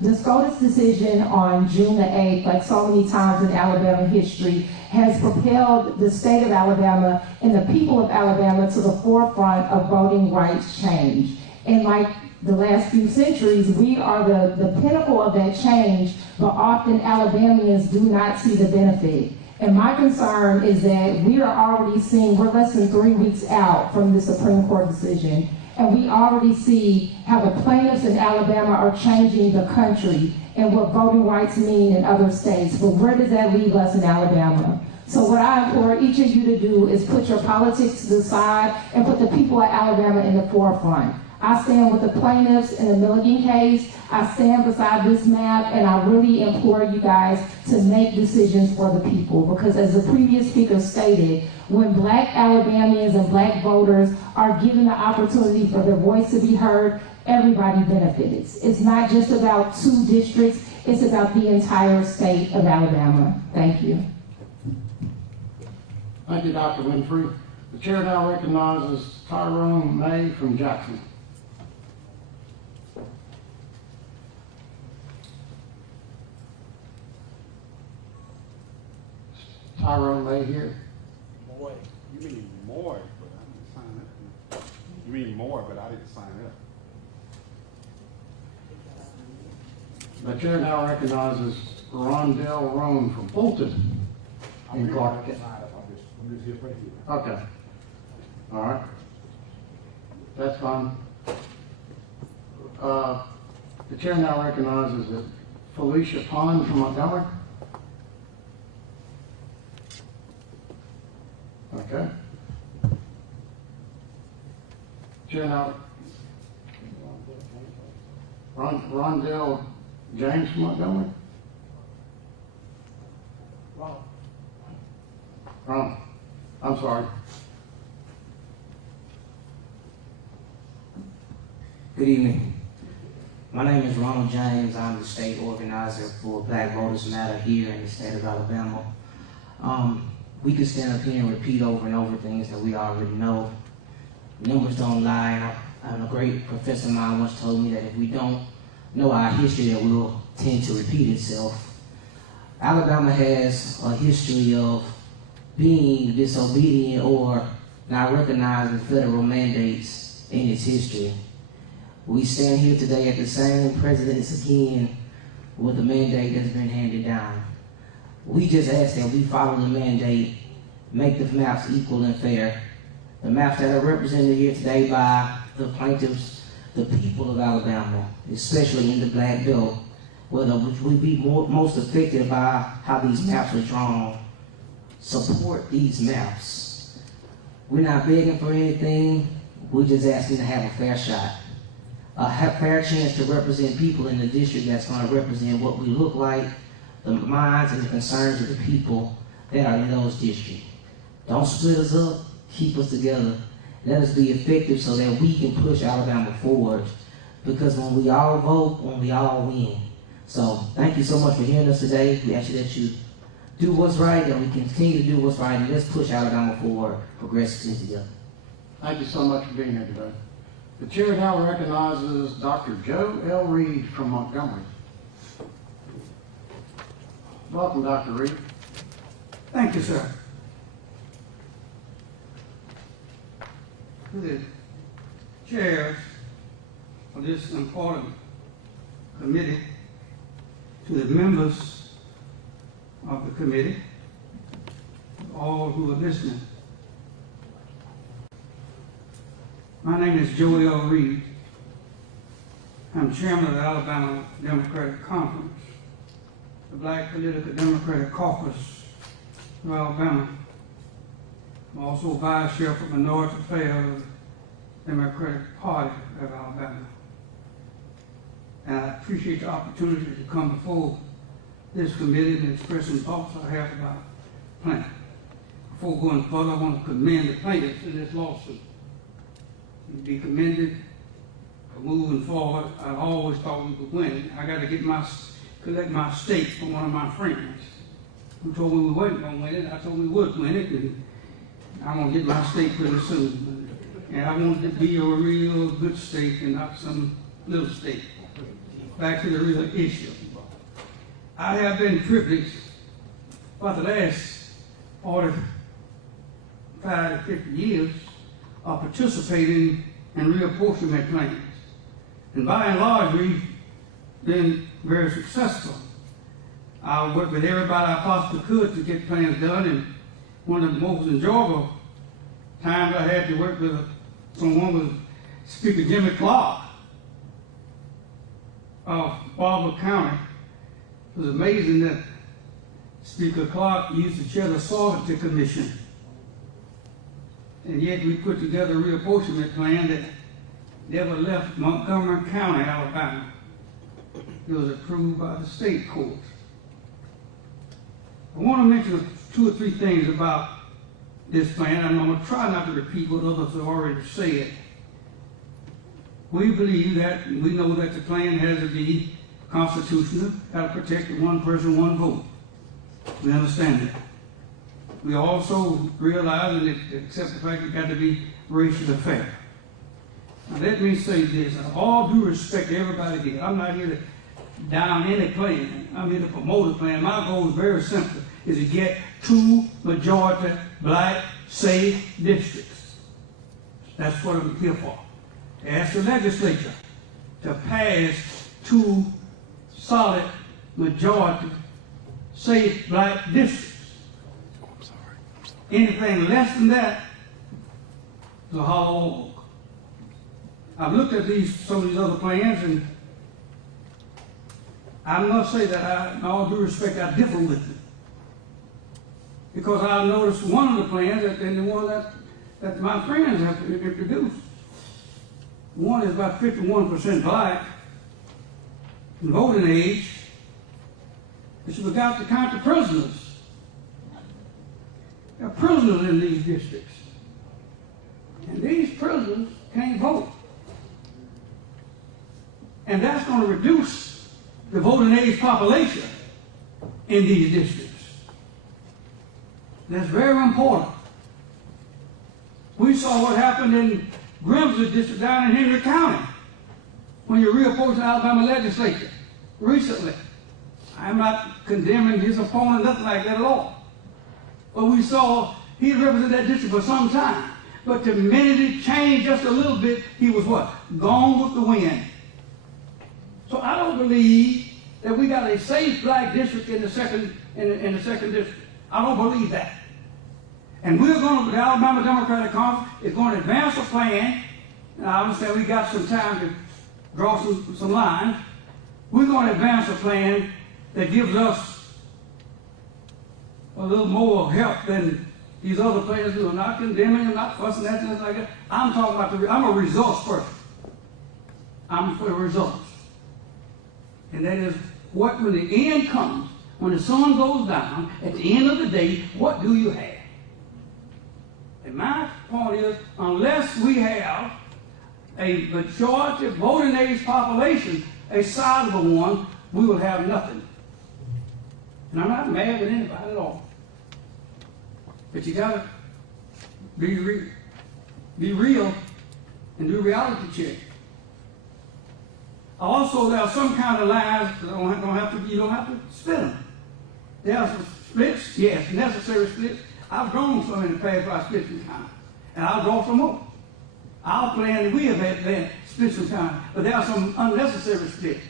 The SCOTUS decision on June the 8th, like so many times in Alabama history, has propelled the state of Alabama and the people of Alabama to the forefront of voting rights change. And like the last few centuries, we are the pinnacle of that change, but often Alabamians do not see the benefit. And my concern is that we are already seeing, we're less than 3 weeks out from the Supreme Court decision, and we already see how the plaintiffs in Alabama are changing the country and what voting rights mean in other states. But where does that leave us in Alabama? So what I implore each of you to do is put your politics to the side and put the people of Alabama in the forefront. I stand with the plaintiffs in the Milligan case. I stand beside this map, and I really implore you guys to make decisions for the people, because as the previous speaker stated, when black Alabamians and black voters are given the opportunity for their voice to be heard, everybody benefits. It's not just about 2 districts, it's about the entire state of Alabama. Thank you. Thank you, Dr. Winfrey. The chair now recognizes Tyrone May from Jackson. Tyrone May here. Boy, you mean more, but I didn't sign up. You mean more, but I didn't sign up. The chair now recognizes Rondell Roan from Fulton in Clark County. I'm just here for you. Okay. All right. That's fine. The chair now recognizes that Felicia Pond from Montgomery. Okay. Chair now. Rondell James from Montgomery. Wrong. I'm sorry. Good evening. My name is Ronald James. I'm the state organizer for Black Voters Matter here in the state of Alabama. We could stand up here and repeat over and over things that we already know. Numbers don't lie. And a great professor of mine once told me that if we don't know our history, that we'll tend to repeat itself. Alabama has a history of being disobedient or not recognizing federal mandates in its history. We stand here today at the same precedence again with the mandate that's been handed down. We just ask that we follow the mandate, make the maps equal and fair. The maps that are represented here today by the plaintiffs, the people of Alabama, especially in the Black Belt, which will be most affected by how these maps are drawn, support these maps. We're not begging for anything, we're just asking to have a fair shot. A fair chance to represent people in the district that's going to represent what we look like, the minds and the concerns of the people that are in those districts. Don't split us up, keep us together. Let us be effective so that we can push Alabama forward. Because when we all vote, when we all win. So thank you so much for hearing us today. We ask you that you do what's right and we continue to do what's right and let's push Alabama forward progressively together. Thank you so much for being here today. The chair now recognizes Dr. Joe L. Reed from Montgomery. Welcome, Dr. Reed. Thank you, sir. To the chairs of this important committee, to the members of the committee, all who are listening. My name is Joe L. Reed. I'm chairman of the Alabama Democratic Conference, the Black Political Democratic Caucus of Alabama. I'm also vice chair for Minority Affairs of the Democratic Party of Alabama. And I appreciate the opportunity to come before this committee and express some thoughts I have about the plan. Before going further, I want to commend the plaintiffs in this lawsuit. To be commended for moving forward. I always thought we would win. I got to collect my stake from one of my friends who told me we weren't going to win it. I told him we would win it, and I'm going to get my stake pretty soon. And I want it to be a real good stake and not some little stake. Back to the real issue. I have been privileged for the last 45 to 50 years of participating in reapportionment plans. And by and large, we've been very successful. I worked with everybody I possibly could to get plans done, and one of the most enjoyable times I had to work with someone was Speaker Jimmy Clark of Barber County. It was amazing that Speaker Clark used to chair the Sovereignty Commission. And yet we put together a reapportionment plan that never left Montgomery County, Alabama. It was approved by the state courts. I want to mention 2 or 3 things about this plan, and I'm going to try not to repeat what others have already said. We believe that, and we know that the plan has to be constitutional, got to protect the one person, one vote. We understand that. We also realize and accept the fact it got to be racially fair. Now let me say this, in all due respect to everybody here, I'm not here to down any plan, I mean the promoted plan, my goal is very simple, is to get 2 majority black safe districts. That's what I'm here for. Ask the legislature to pass 2 solid majority safe black districts. Anything less than that is a hollow oak. I've looked at some of these other plans, and I must say that in all due respect, I differ with it. Because I noticed one of the plans, and the one that my friends have introduced, one is about 51% black in voting age, but you forgot to count the prisoners. There are prisoners in these districts. And these prisoners can't vote. And that's going to reduce the voting age population in these districts. That's very important. We saw what happened in Grimsley District down in Henry County when you reapproached the Alabama legislature recently. I'm not condemning his opponent, nothing like that at all. But we saw he represented that district for some time. But the minute it changed just a little bit, he was what? Gone with the wind. So I don't believe that we got a safe black district in the second district. I don't believe that. And we're going to, the Alabama Democratic Conference is going to advance a plan. And I understand we got some time to draw some lines. We're going to advance a plan that gives us a little more help than these other players do. I'm not condemning, I'm not fussing at them like that. I'm talking about I'm a results person. I'm for the results. And that is what, when the end comes, when the sun goes down, at the end of the day, what do you have? And my point is, unless we have a majority voting age population, a sizable one, we will have nothing. And I'm not mad at anybody at all. But you gotta be real and do reality check. Also, there are some kind of lines that you don't have to split them. There are some splits, yes, necessary splits. I've drawn some in the past where I split some time. And I'll draw some more. Our plan, we have had split some time, but there are some unnecessary splits.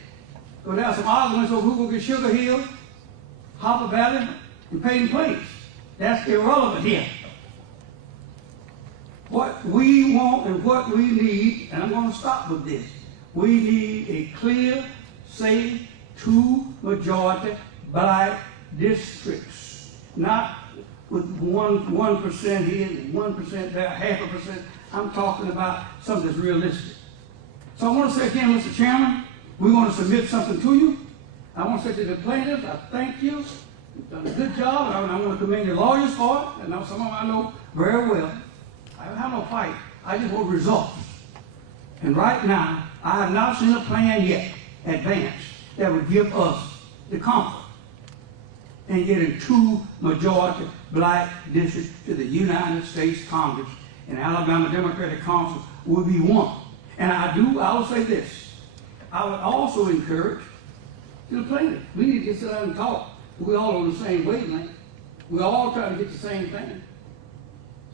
So there are some arguments over who will get Sugar Hill, Hopper Valley, and Peyton Place. That's irrelevant here. What we want and what we need, and I'm going to stop with this, we need a clear, safe, 2 majority black districts. Not with 1% here and 1% there, 0.5%. I'm talking about something that's realistic. So I want to say again, Mr. Chairman, we want to submit something to you. I want to say to the plaintiffs, I thank you. You've done a good job, and I want to commend your lawyers for it. And some of them I know very well. I don't have no fight. I just want results. And right now, I have not seen a plan yet, advanced, that would give us the comfort in getting 2 majority black districts to the United States Congress, and Alabama Democratic Council would be one. And I will say this. I would also encourage the plaintiffs. We need to sit down and talk. We're all on the same wavelength. We're all trying to get the same thing.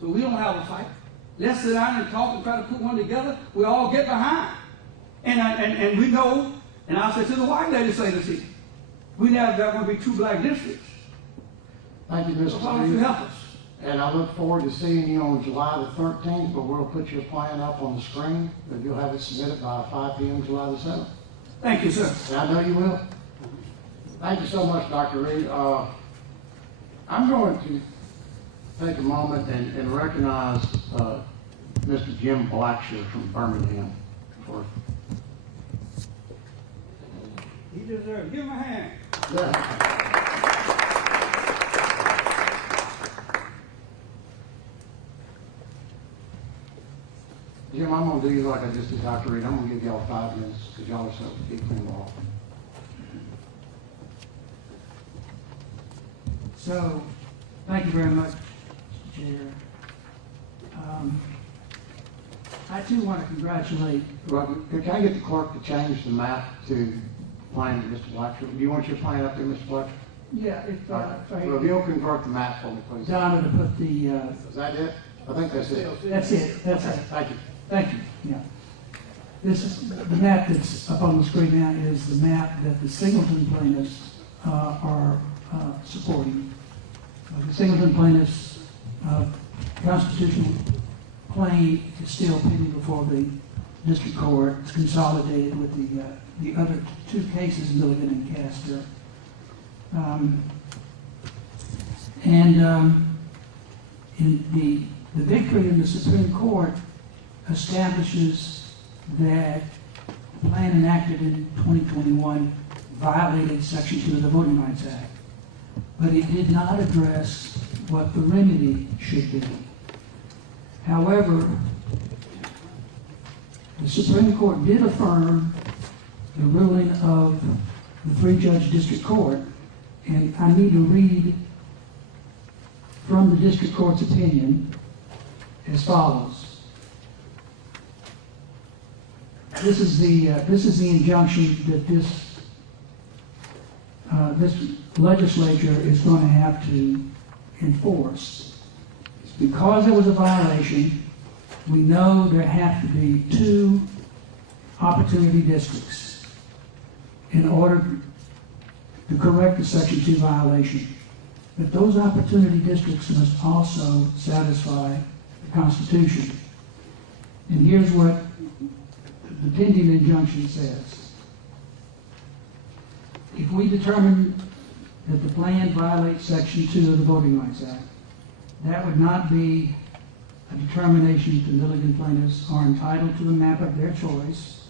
So we don't have a fight. Let's sit down and talk and try to put one together. We all get behind. And we know, and I said to the white legislators here, we now got going to be 2 black districts. Thank you, Mr. So why don't you help us? And I look forward to seeing you on July the 13th, but we'll put your plan up on the screen, but you'll have it submitted by 5 p.m. July the 7th. Thank you, sir. And I know you will. Thank you so much, Dr. Reed. I'm going to take a moment and recognize Mr. Jim Blackshear from Birmingham. He deserves it. Give him a hand. Yeah. Jim, I'm going to do you like I just did Dr. Reed. I'm going to give y'all 5 minutes because y'all are so deeply involved. So, thank you very much, Mr. Chair. I too want to congratulate. Well, can I get the clerk to change the map to plan, Mr. Blatcher. Do you want your plan up there, Mr. Blatcher? Yeah, if Well, if you'll convert the map for me, please. Donna to put the, Is that it? I think that's it. that's it, that's it. Thank you. Thank you, yeah. This is, the map that's up on the screen now is the map that the Singleton plaintiffs are supporting. The Singleton plaintiffs' constitutional claim is still pending before the district court. It's consolidated with the other two cases, Milligan and Castor. In the victory in the Supreme Court establishes that the plan enacted in 2021 violated Section 2 of the Voting Rights Act, but it did not address what the remedy should be. However, the Supreme Court did affirm the ruling of the three-judge district court, and I need to read from the district court's opinion as follows. This is the injunction that this legislature is going to have to enforce. It's because there was a violation, we know there have to be 2 opportunity districts in order to correct the Section 2 violation. But those opportunity districts must also satisfy the Constitution. And here's what the pending injunction says. If we determine that the plan violates Section 2 of the Voting Rights Act, that would not be a determination that the Milligan plaintiffs are entitled to a map of their choice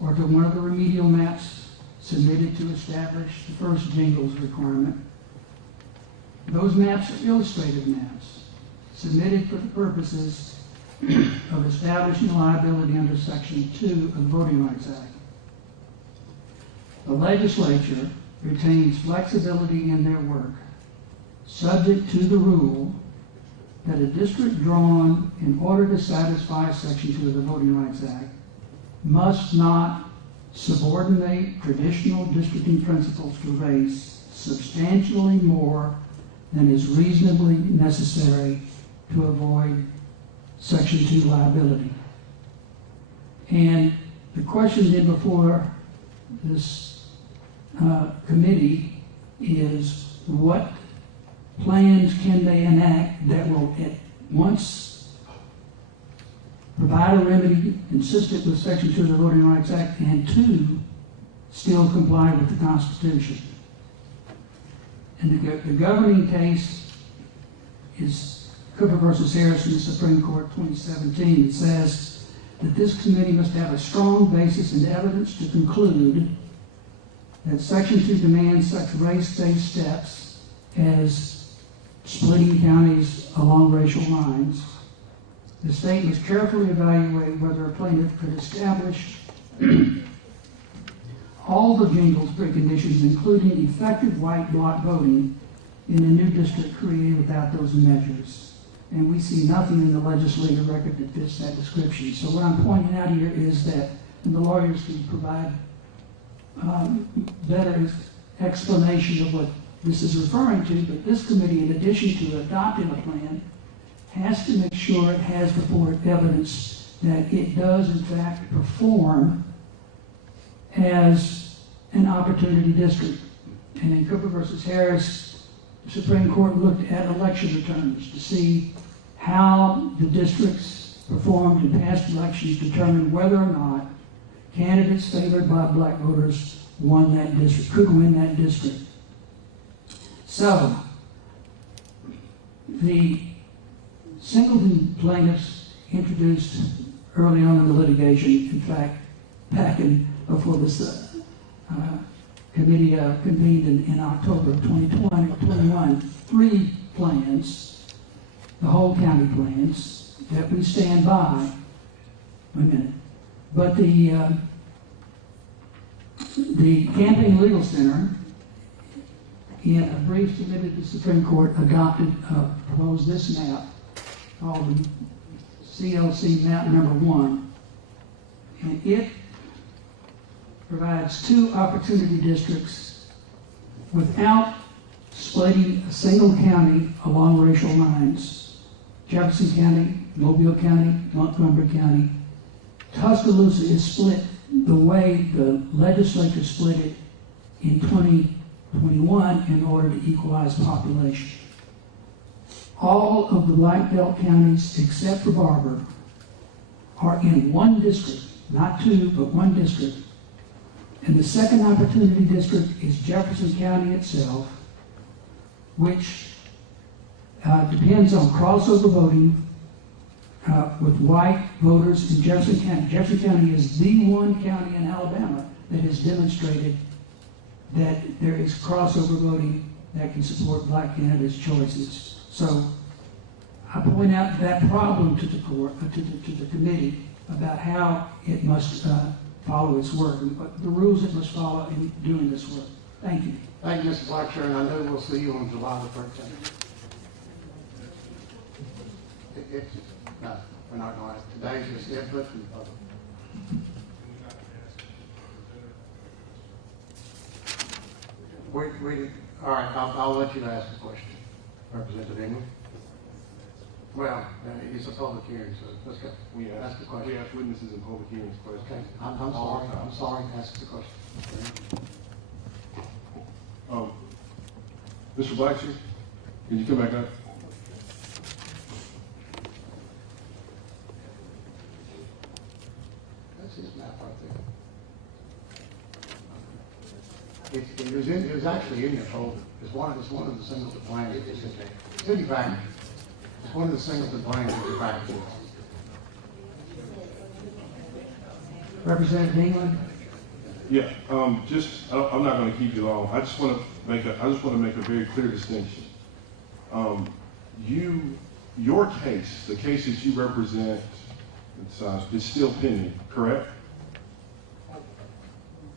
or to one of the remedial maps submitted to establish the first jingles requirement. Those maps are illustrative maps submitted for the purposes of establishing liability under Section 2 of the Voting Rights Act. The legislature retains flexibility in their work, subject to the rule that a district drawn in order to satisfy Section 2 of the Voting Rights Act must not subordinate traditional districting principles to race substantially more than is reasonably necessary to avoid Section 2 liability. And the question then before this committee is what plans can they enact that will at once provide a remedy consistent with Section 2 of the Voting Rights Act, and 2, still comply with the Constitution. And the governing case is Cooper versus Harris in the Supreme Court 2017. It says that this committee must have a strong basis and evidence to conclude that Section 2 demands such race-based steps as splitting counties along racial lines. The state must carefully evaluate whether a plaintiff could establish all the jingles preconditions, including effective white bloc voting in the new district created without those measures. And we see nothing in the legislative record that fits that description. So what I'm pointing out here is that, and the lawyers can provide better explanation of what this is referring to, but this committee, in addition to adopting a plan, has to make sure it has before it evidence that it does in fact perform as an opportunity district. And in Cooper versus Harris, the Supreme Court looked at election returns to see how the districts performed in past elections, determined whether or not candidates favored by black voters won that district, could win that district. So, the Singleton plaintiffs introduced early on in the litigation, in fact, back before this committee convened in October of 2021, 3 plans, the whole county plans, that we stand by. Wait a minute. But the Campaign Legal Center, in a brief submitted to the Supreme Court, proposed this map called the CLC map number 1. And it provides 2 opportunity districts without splitting a single county along racial lines. Jefferson County, Mobile County, Montgomery County. Tuscaloosa is split the way the legislature split it in 2021 in order to equalize population. All of the Black Belt counties, except for Barber, are in 1 district, not 2, but 1 district. And the second opportunity district is Jefferson County itself, which depends on crossover voting with white voters in Jefferson County. Jefferson County is the one county in Alabama that has demonstrated that there is crossover voting that can support black candidates' choices. So I point out that problem to the court, to the committee, about how it must follow its work, and the rules it must follow in doing this work. Thank you. Thank you, Mr. Blackshear, and I know we'll see you on July the 13th. No, we're not going to. Today's just input from the public. All right, I'll let you ask the question, Representative England. Well, it's a public hearing, so let's go. Ask the question. We ask witnesses in public hearings questions. Okay, I'm sorry, ask the question. Mr. Blackshear, can you come back up? That's his map right there. It was actually in your folder. It's one of the singles of plans. It's in your package. It's one of the singles of plans in your package. Representative England? Yeah, I'm not going to keep you long. I just want to make a very clear distinction. Your case, the case that you represent, is still pending, correct?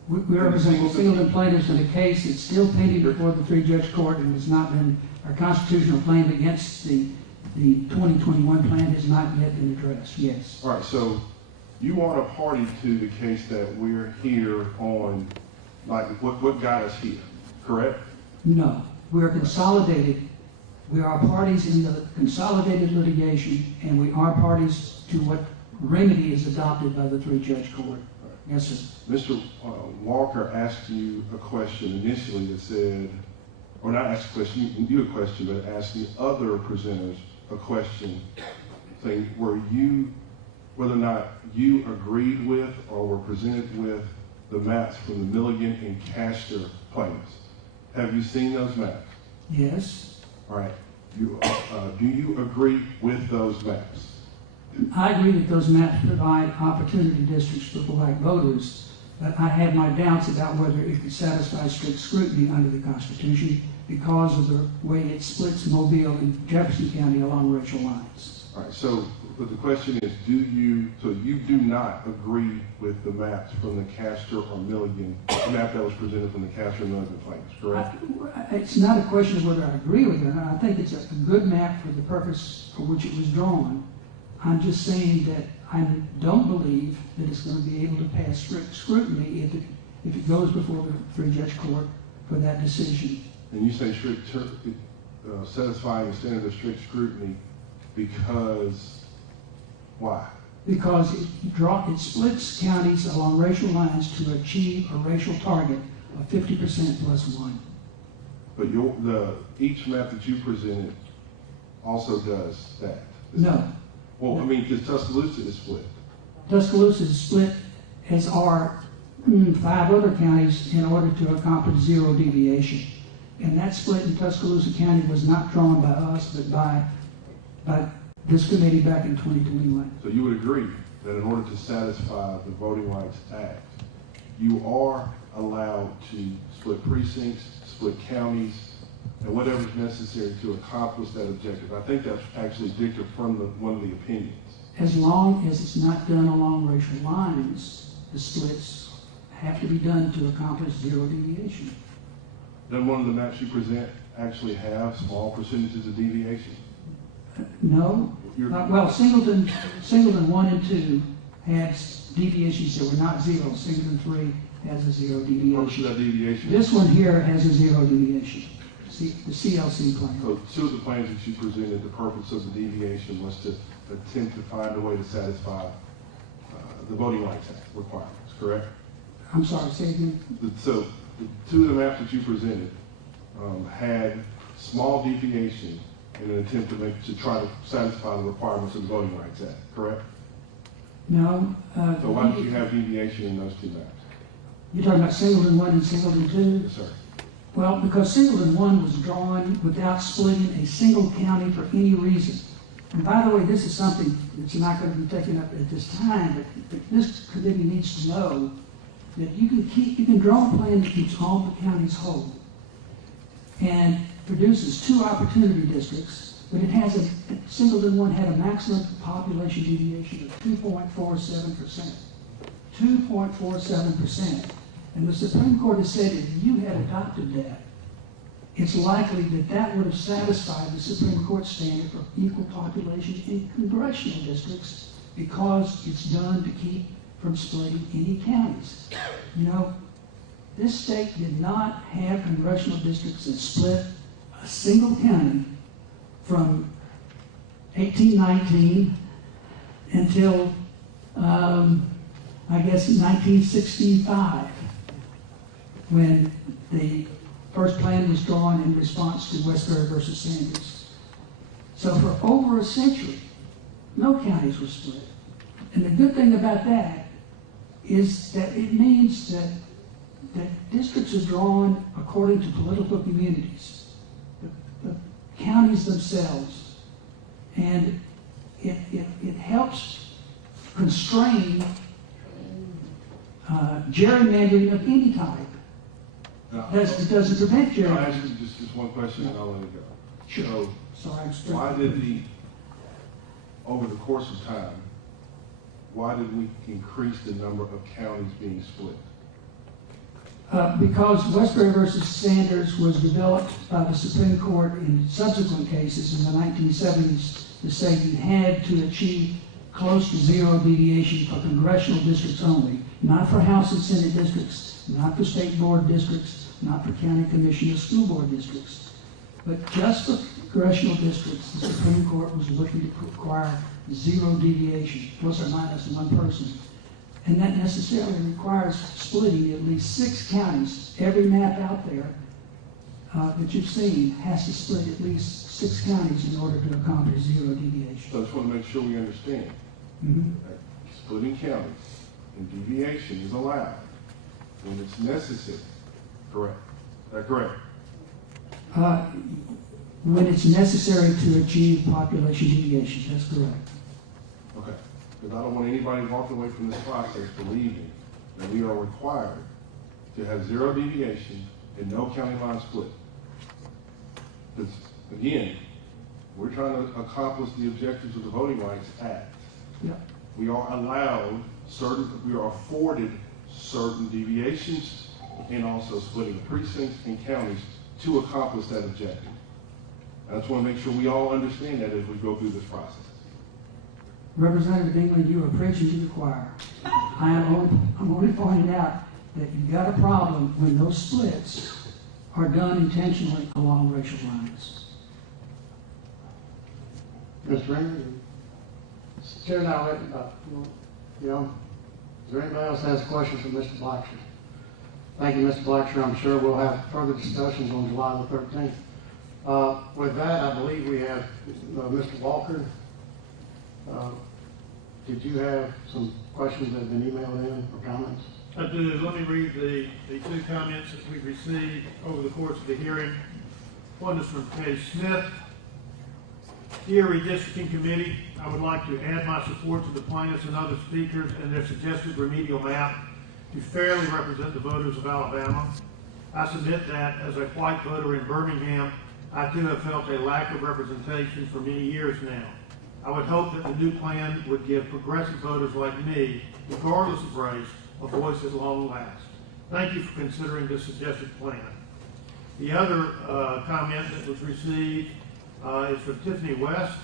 We represent Singleton plaintiffs in a case that's still pending before the 3-judge court and has not been, our constitutional claim against the 2021 plan has not yet been addressed, yes. All right, so you aren't a party to the case that we're here on, like what got us here, correct? No, we are consolidated. We are parties in the consolidated litigation, and we are parties to what remedy is adopted by the 3-judge court. Yes, sir. Mr. Walker asked you a question initially that said, or not asked a question, you a question, but asked the other presenters a question saying, whether or not you agreed with or were presented with the maps from the Milligan and Castor plaintiffs. Have you seen those maps? Yes. All right. Do you agree with those maps? I agree that those maps provide opportunity districts for black voters, but I have my doubts about whether it could satisfy strict scrutiny under the Constitution because of the way it splits Mobile and Jefferson County along racial lines. All right, but the question is, you do not agree with the maps from the Castor or Milligan, the map that was presented from the Castor and Milligan plaintiffs, correct? It's not a question of whether I agree with it or not. I think it's a good map for the purpose for which it was drawn. I'm just saying that I don't believe that it's going to be able to pass strict scrutiny if it goes before the 3-judge court for that decision. And you say satisfying the standard of strict scrutiny because why? Because it splits counties along racial lines to achieve a racial target of 50% plus 1. But each map that you presented also does that. No. Well, I mean, because Tuscaloosa is split. Tuscaloosa is split, as are 5 other counties, in order to accomplish 0 deviation. And that split in Tuscaloosa County was not drawn by us, but by this committee back in 2021. So you would agree that in order to satisfy the Voting Rights Act, you are allowed to split precincts, split counties, and whatever is necessary to accomplish that objective. I think that's actually dictated from one of the opinions. As long as it's not done along racial lines, the splits have to be done to accomplish 0 deviation. Does one of the maps you present actually have small percentages of deviation? No. Well, Singleton 1 and 2 had deviations that were not 0. Singleton 3 has a zero Purpose of deviation. that deviation? This one here has a zero deviation, the CLC plan. So two of the plans that you presented, the purpose of the deviation was to attempt to find a way to satisfy the Voting Rights Act requirements, correct? I'm sorry, say again? So the two of the maps that you presented had small deviation in an attempt to try to satisfy the requirements of the Voting Rights Act, correct? No. So why did you have deviation in those two maps? You're talking about Singleton 1 and Singleton 2? Yes, sir. Well, because Singleton 1 was drawn without splitting a single county for any reason. And by the way, this is something that's not going to be taken up at this time, but this committee needs to know that you can draw a plan that keeps all the counties whole and produces 2 opportunity districts, but it has Singleton 1 had a maximum population deviation of 2.47%. 2.47%. And the Supreme Court has said if you had adopted that, it's likely that that would have satisfied the Supreme Court standard for equal population in congressional districts because it's done to keep from splitting any counties. You know, this state did not have congressional districts that split a single county from 1819 until, I guess, 1965, when the first plan was drawn in response to Westbury versus Sanders. So for over a century, no counties were split. And the good thing about that is that it means that districts are drawn according to political communities, the counties themselves, and it helps constrain gerrymandering of any type. It doesn't prevent gerrymandering. I'll ask you just one question and I'll let it go. Sure. So Sorry, why did over the course of time, why did we increase the number of counties being split? Because Westbury versus Sanders was developed by the Supreme Court in subsequent cases in the 1970s to say you had to achieve close to zero deviation for congressional districts only, not for House and Senate districts, not for state board districts, not for county commission or school board districts, but just for congressional districts. The Supreme Court was looking to require zero deviation, plus or minus 1 person. And that necessarily requires splitting at least 6 counties. Every map out there that you've seen has to split at least 6 counties in order to accomplish zero deviation. So I just want to make sure we understand that splitting counties and deviation is allowed when it's necessary. Correct? Is that correct? When it's necessary to achieve population deviation, that's correct. Okay. Because I don't want anybody walking away from this process believing that we are required to have zero deviation and no county line split. Because, again, we're trying to accomplish the objectives of the Voting Rights Act. Yeah. We are allowed we are afforded certain deviations and also splitting precincts and counties to accomplish that objective. I just want to make sure we all understand that as we go through this process. Representative England, you are preaching to the choir. I'm only pointing out that you've got a problem when those splits are done intentionally along racial lines. Mr. Ringley? Chair now, is there anybody else that has questions for Mr. Blacksher? Thank you, Mr. Blacksher. I'm sure we'll have further discussions on July the 13th. With that, I believe we have Mr. Walker. Did you have some questions that have been emailed in or comments? I do. Let me read the 2 comments that we've received over the course of the hearing. One is from Kay Smith. Dear Redistricting Committee, I would like to add my support to the plaintiffs and other speakers and their suggested remedial map to fairly represent the voters of Alabama. I submit that as a white voter in Birmingham, I too have felt a lack of representation for many years now. I would hope that the new plan would give progressive voters like me, regardless of race, a voice at long last. Thank you for considering this suggested plan. The other comment that was received is from Tiffany West.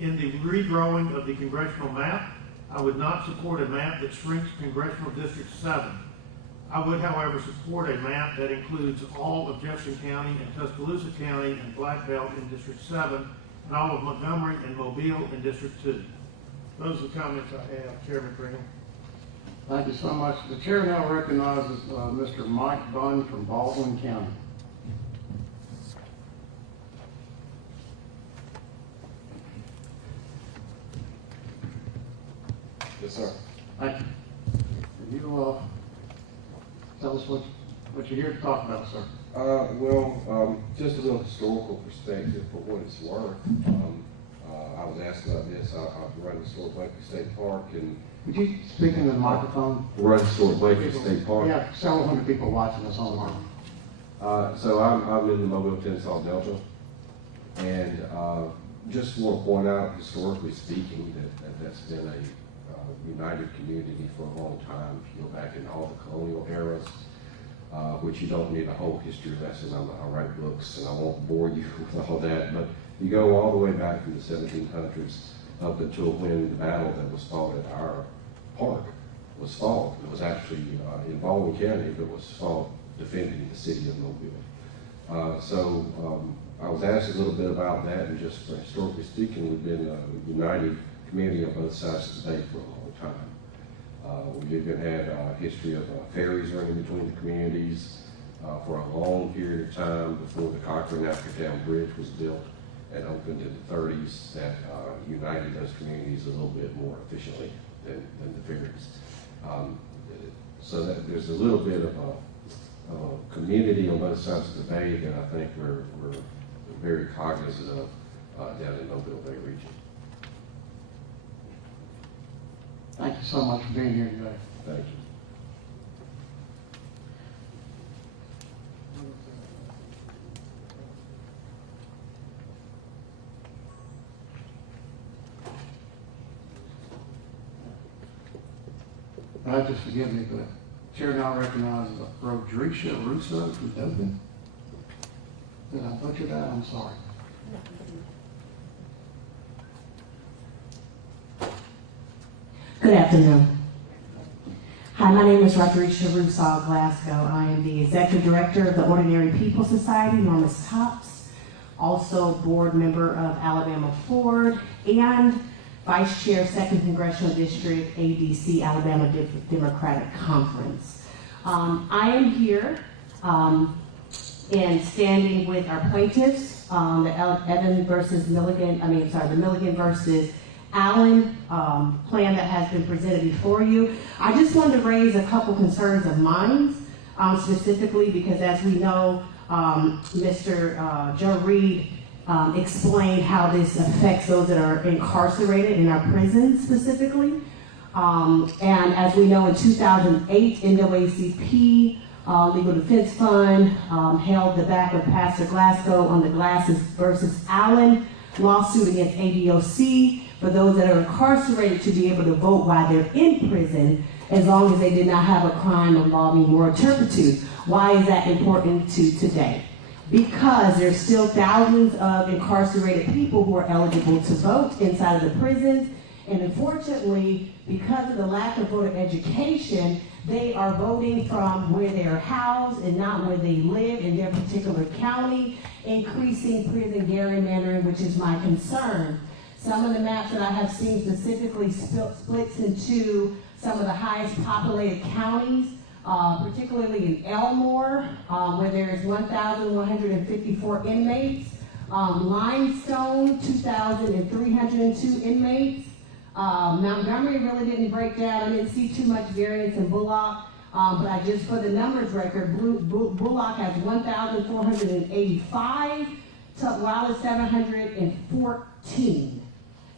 In the redrawing of the congressional map, I would not support a map that shrinks Congressional District 7. I would, however, support a map that includes all of Jefferson County and Tuscaloosa County and Black Belt in District 7, and all of Montgomery and Mobile in District 2. Those are the comments I have, Chairman Pringle. Thank you so much. The chair now recognizes Mr. Mike Bunn from Baldwin County. Yes, sir. Thank you. Can you tell us what you're here to talk about, sir? Just a little historical perspective for what it's worth. I was asked about this. I run the Historic Blakely State Park, and would you speak into the microphone? Run Historic Blakely State Park. We have several hundred people watching us online. So I'm in the Mobile, Tensaw Delta, and just want to point out, historically speaking, that's been a united community for a long time. If you go back in all the colonial eras, which you don't need a whole history lesson. I write books, and I won't bore you with all that, but you go all the way back from the 1700s up until when the battle that was fought at our park was fought. It was actually in Baldwin County, but was fought defending the city of Mobile. I was asked a little bit about that, and just historically speaking, we've been a united community on both sides of the bay for a long time. We've even had a history of ferries running between the communities for a long period of time before the Cochran-Africatown Bridge was built and opened in the 30s that united those communities a little bit more efficiently than the ferries. So that there's a little bit of a community on both sides of the bay that I think we're very cognizant of down in Mobile Bay region. Thank you so much for being here today. Thank you. Just forgive me, but chair now recognizes Rodricia Russo from Dothan. Did I butcher that? I'm sorry. Good afternoon. Hi, my name is Rodricia Russo Glasgow. I am the Executive Director of the Ordinary People Society, known as TOPS, also board member of Alabama Forward, and Vice Chair, 2nd Congressional District, ADC, Alabama Democratic Conference. I am here and standing with our plaintiffs, the Milligan versus Allen plan that has been presented before you. I just wanted to raise a couple concerns of mine, specifically because as we know, Mr. Joe Reed explained how this affects those that are incarcerated in our prisons specifically. And as we know, in 2008, NAACP Legal Defense Fund held the back of Pastor Glasgow on the Glasses versus Allen lawsuit against ADOC for those that are incarcerated to be able to vote while they're in prison as long as they did not have a crime involving moral turpitude. Why is that important to today? Because there's still thousands of incarcerated people who are eligible to vote inside of the prisons, and unfortunately, because of the lack of voter education, they are voting from where they are housed and not where they live in their particular county, increasing prison gerrymandering, which is my concern. Some of the maps that I have seen specifically splits into some of the highest populated counties, particularly in Elmore, where there is 1,154 inmates, Limestone, 2,302 inmates. Montgomery really didn't break down. I didn't see too much variance in Bullock, but I just, for the numbers record, Bullock has 1,485, Tutwiler 714.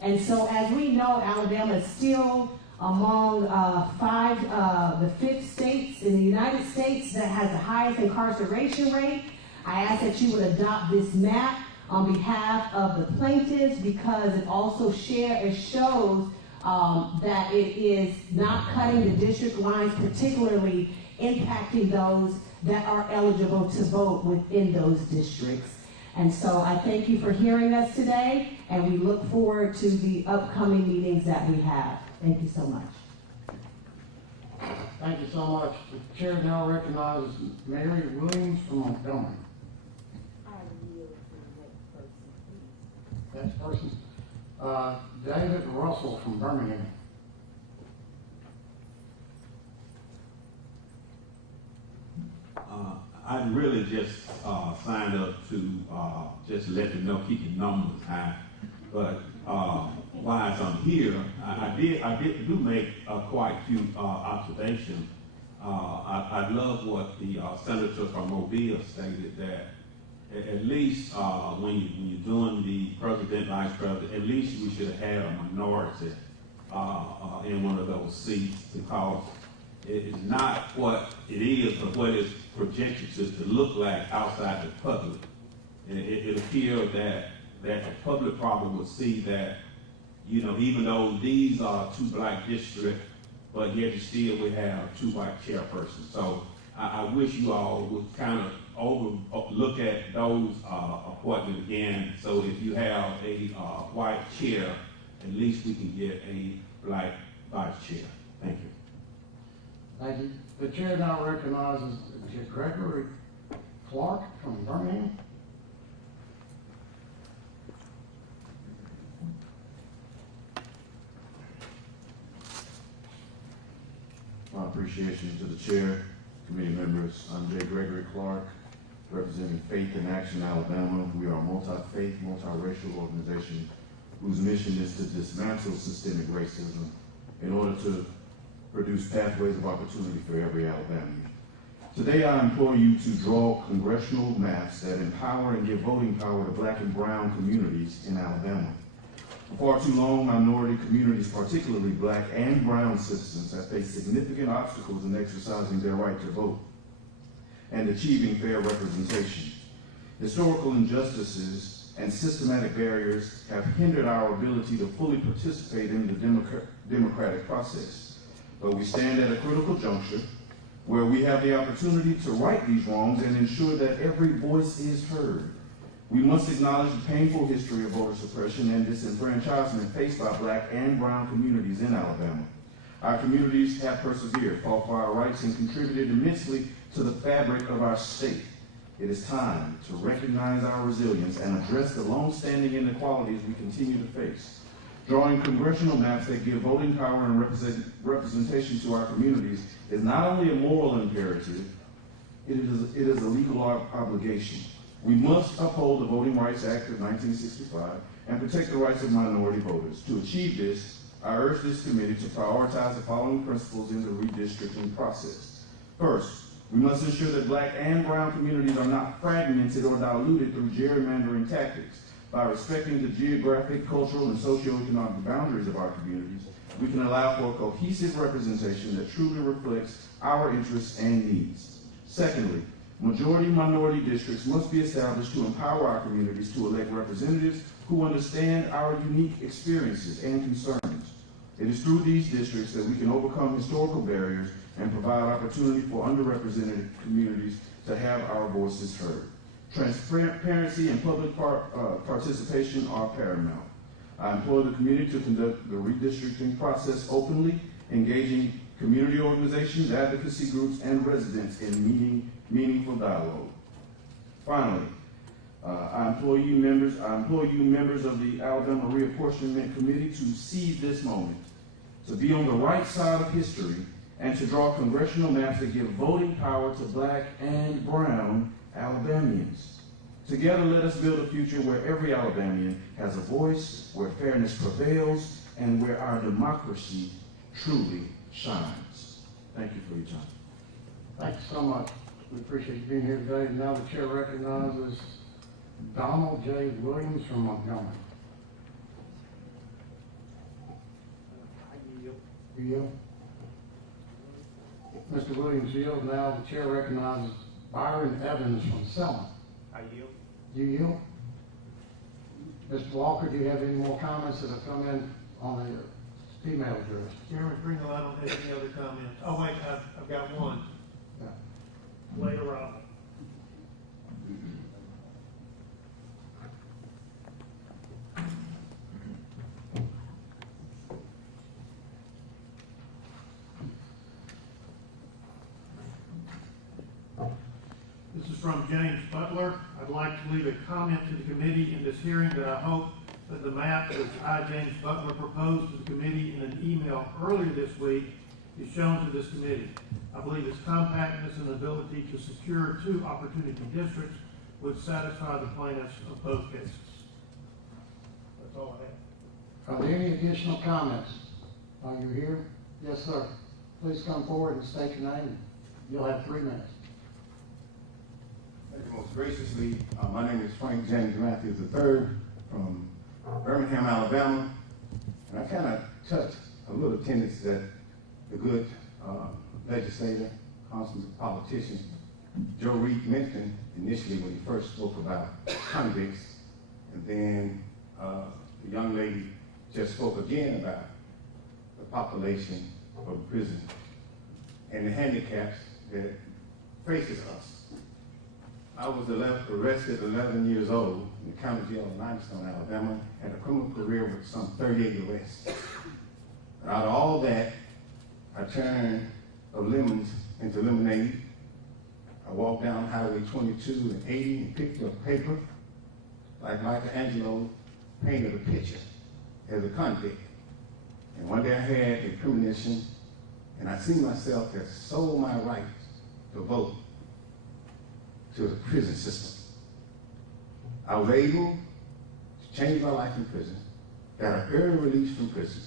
And so as we know, Alabama is still among the 5th states in the United States that has the highest incarceration rate. I ask that you would adopt this map on behalf of the plaintiffs because it also shows that it is not cutting the district lines, particularly impacting those that are eligible to vote within those districts. And so I thank you for hearing us today, and we look forward to the upcoming meetings that we have. Thank you so much. Thank you so much. The chair now recognizes Mary Williams from Montgomery. Next person, David Russell from Birmingham. I really just signed up to just let them know, keep the numbers high. But while I'm here, I do make quite a few observations. I love what the senator from Mobile stated, that at least when you're doing the president, vice president, at least we should have had a minority in one of those seats, because it is not what it is, but what it's projected to look like outside the public. It appears that the public probably would see that, you know, even though these are 2 black districts, but yet still we have 2 white chairpersons. So I wish you all would kind of look at those appointments again. So if you have a white chair, at least we can get a black vice chair. Thank you. Thank you. The chair now recognizes Gregory Clark from Birmingham. My appreciation to the chair, committee members. I'm J. Gregory Clark, representing Faith in Action, Alabama. We are a multi-faith, multiracial organization whose mission is to dismantle systemic racism in order to produce pathways of opportunity for every Alabamian. Today, I implore you to draw congressional maps that empower and give voting power to black and brown communities in Alabama. For far too long, minority communities, particularly black and brown citizens, have faced significant obstacles in exercising their right to vote and achieving fair representation. Historical injustices and systematic barriers have hindered our ability to fully participate in the democratic process. But we stand at a critical juncture where we have the opportunity to right these wrongs and ensure that every voice is heard. We must acknowledge the painful history of voter suppression and disenfranchisement faced by black and brown communities in Alabama. Our communities have persevered, fought for our rights, and contributed immensely to the fabric of our state. It is time to recognize our resilience and address the long-standing inequalities we continue to face. Drawing congressional maps that give voting power and representation to our communities is not only a moral imperative, it is a legal obligation. We must uphold the Voting Rights Act of 1965 and protect the rights of minority voters. To achieve this, I urge this committee to prioritize the following principles in the redistricting process. First, we must ensure that black and brown communities are not fragmented or diluted through gerrymandering tactics. By respecting the geographic, cultural, and socioeconomic boundaries of our communities, we can allow for a cohesive representation that truly reflects our interests and needs. Secondly, majority minority districts must be established to empower our communities to elect representatives who understand our unique experiences and concerns. It is through these districts that we can overcome historical barriers and provide opportunity for underrepresented communities to have our voices heard. Transparency and public participation are paramount. I implore the committee to conduct the redistricting process openly, engaging community organizations, advocacy groups, and residents in meaningful dialogue. Finally, I implore you members of the Alabama Reapportionment Committee to seize this moment, to be on the right side of history, and to draw congressional maps that give voting power to black and brown Alabamians. Together, let us build a future where every Alabamian has a voice, where fairness prevails, and where our democracy truly shines. Thank you for your time. Thank you so much. We appreciate you being here today. Now the chair recognizes Donald J. Williams from Montgomery. You yield? Mr. Williams yields. Now the chair recognizes Byron Evans from Selma. I yield. You yield? Mr. Walker, do you have any more comments that have come in on the email address? Chairman Pringle, I don't have any other comments. Oh, wait, I've got one. Yeah. Later on. from James Butler. I'd like to leave a comment to the committee in this hearing that I hope that the map which I, James Butler, proposed to the committee in an email earlier this week is shown to this committee. I believe its compactness and ability to secure 2 opportunity districts would satisfy the plaintiffs of both cases. That's all I have. Are there any additional comments? Are you here? Yes, sir. Please come forward and state your name. You'll have 3 minutes. Thank you most graciously. My name is Frank James Matthews III from Birmingham, Alabama. And I kind of touched a little tendency that the good legislator, constable politician, Joe Reed mentioned initially when he first spoke about convicts. And then the young lady just spoke again about the population of the prison and the handicaps that faces us. I was arrested 11 years old in the county jail in Limestone, Alabama, had a criminal career with some 38 arrests. But out of all that, I turned of lemons into lemonade. I walked down Highway 22 and 80 and picked up paper like Michelangelo painted a picture as a convict. And one day I had a premonition, and I see myself that sold my right to vote to the prison system. I was able to change my life in prison, got an early release from prison,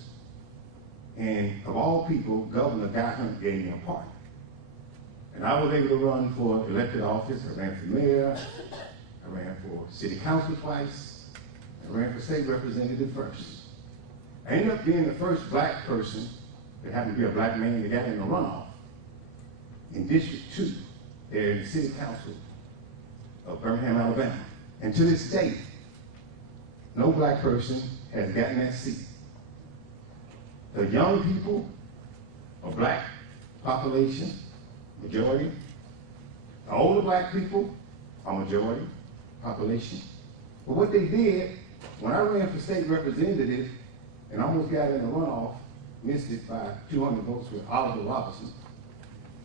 and of all people, Governor Guy Hunt gave me a pardon. And I was able to run for elected office. I ran for mayor, I ran for city council twice, I ran for state representative first. I ended up being the first black person that happened to be a black man that got in a runoff in District 2, there in the city council of Birmingham, Alabama. And to this day, no black person has gotten that seat. The young people of black population, majority. The older black people are majority population. But what they did, when I ran for state representative and almost got in a runoff, missed it by 200 votes with Oliver Robertson,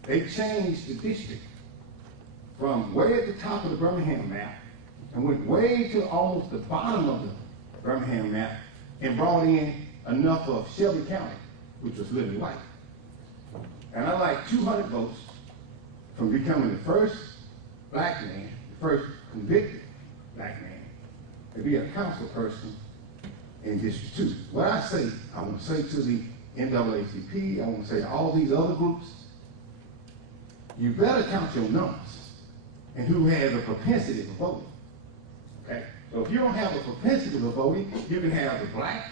they changed the district from way at the top of the Birmingham map and went way to almost the bottom of the Birmingham map and brought in enough of Shelby County, which was literally white. And I like 200 votes from becoming the first black man, the first convicted black man, to be a council person in District 2. What I say, I want to say to the NAACP, I want to say to all these other groups, you better count your numbers and who has a propensity for voting. Okay? So if you don't have a propensity for voting, you can have the black,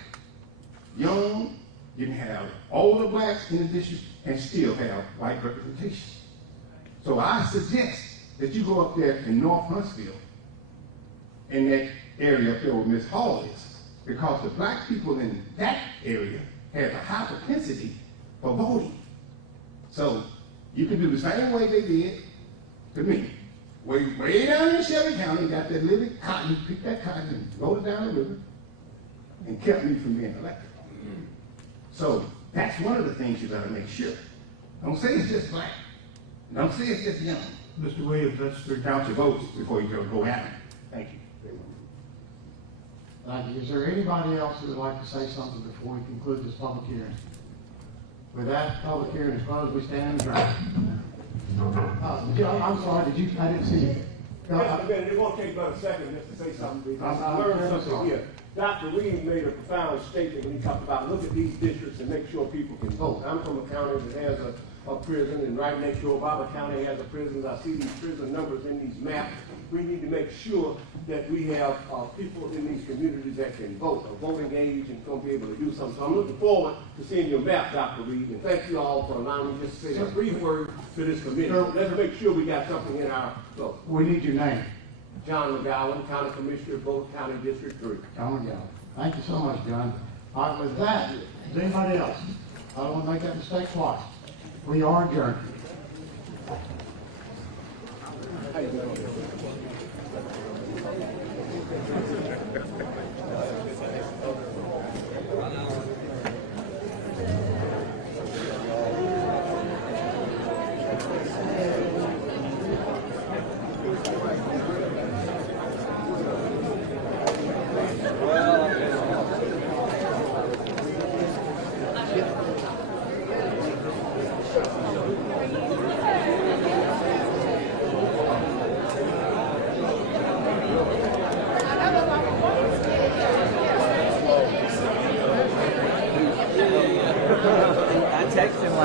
young, you can have older blacks in the district and still have white representation. So I suggest that you go up there in North Huntsville, in that area up there where Ms. Hall is, because the black people in that area have a high propensity for voting. So you can do the same way they did to me. Way down in Shelby County, got that little cotton, picked that cotton and rolled it down the river and kept me from being elected. So that's one of the things you gotta make sure. Don't say it's just black. Don't say it's just young. Mr. Williams, that's the count your votes before you go at it. Thank you. Thank you. Is there anybody else who would like to say something before we conclude this public hearing? With that, public hearing is closed. We stand adjourned. I'm sorry, I didn't see you. Mr. Bennett, it won't take but a second just to say something because I learned something here. Dr. Reed made a profound statement when he talked about look at these districts and make sure people can vote. I'm from a county that has a prison, and right next door, Barber County has a prison. I see these prison numbers in these maps. We need to make sure that we have people in these communities that can vote, a voting age, and going to be able to do something. So I'm looking forward to seeing your map, Dr. Reed, and thank you all for allowing me just to say a brief word to this committee. Let's make sure we got something in our vote. We need your name. John McGowan, County Commissioner, Boulder County District 3. John McGowan. Thank you so much, John. All right, with that, is anybody else? I don't want to make that mistake twice. We are adjourned.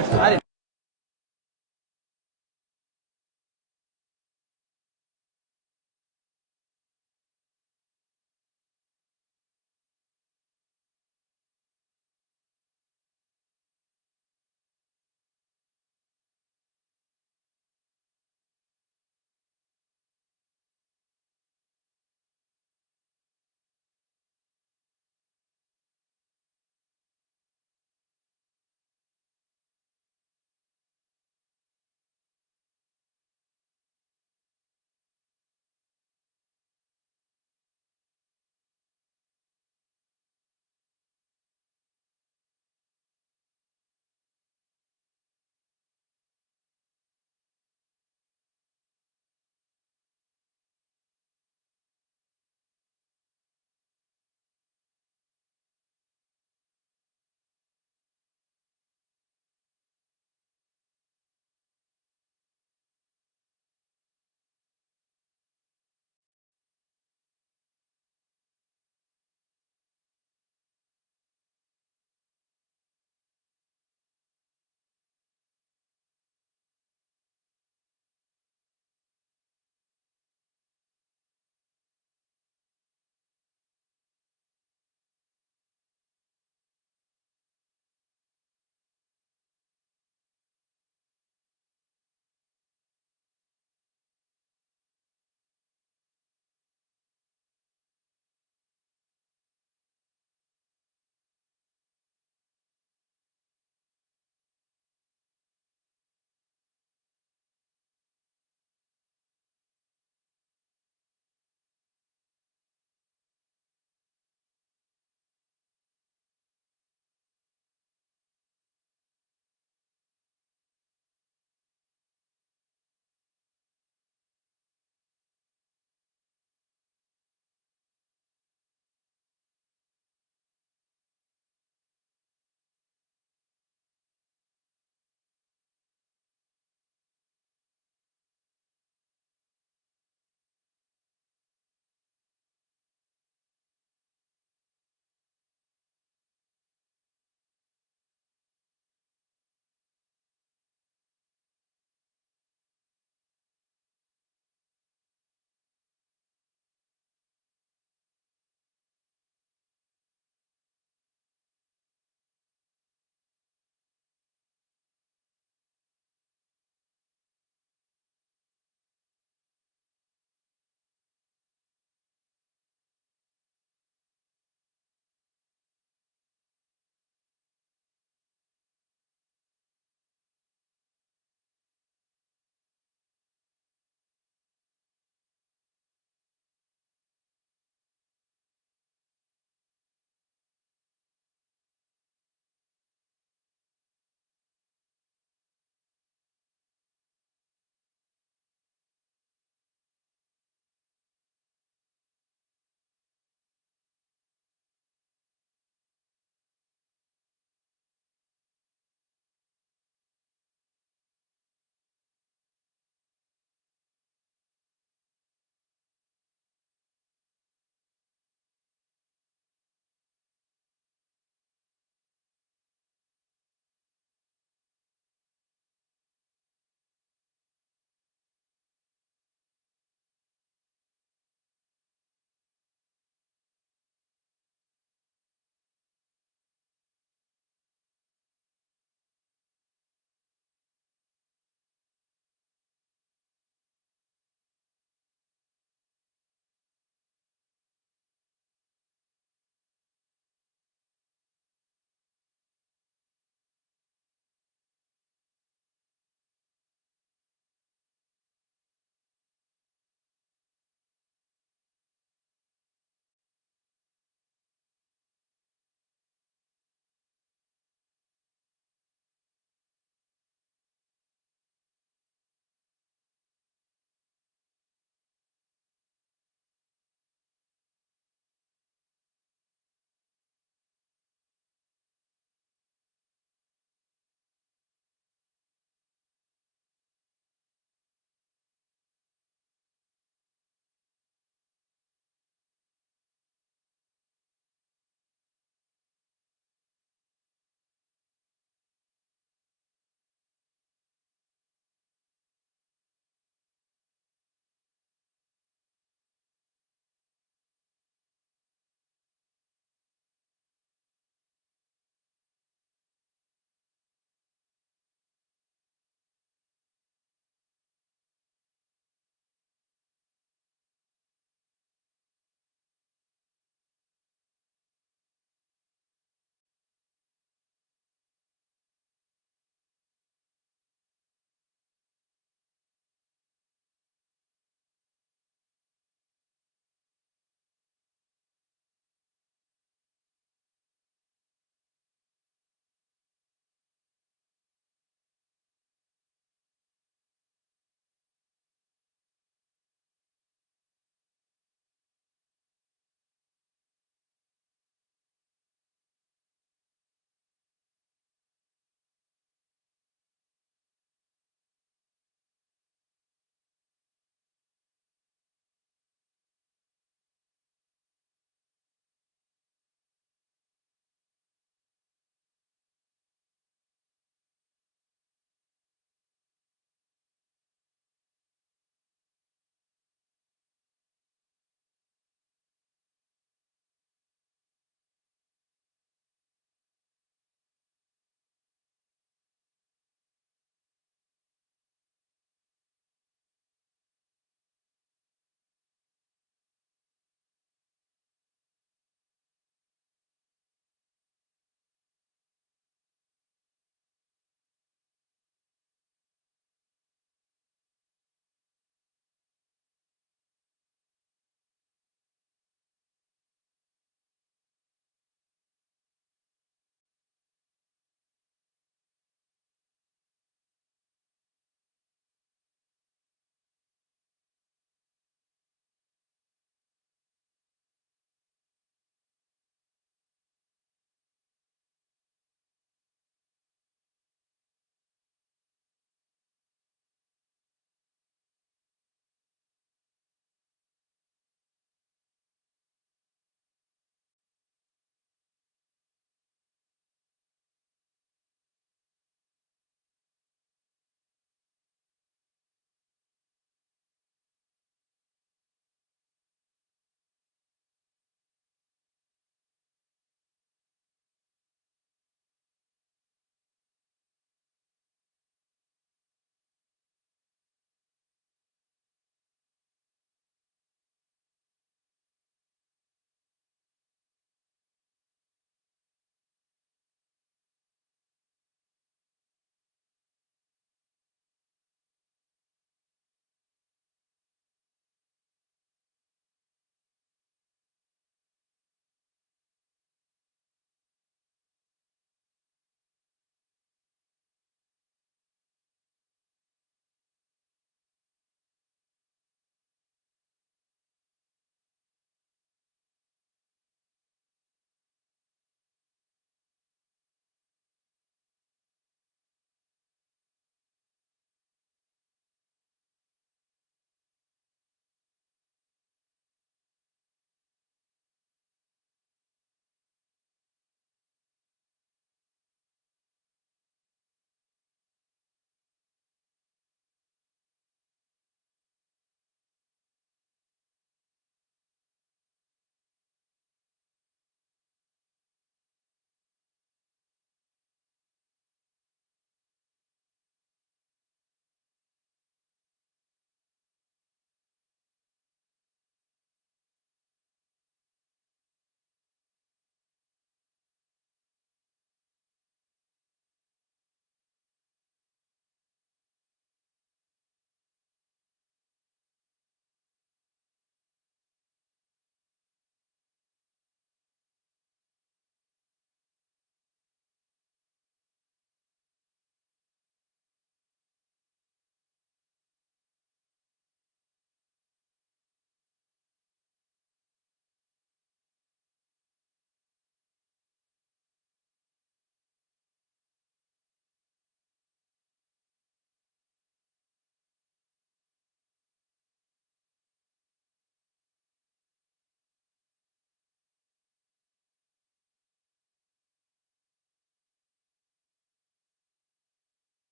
I didn't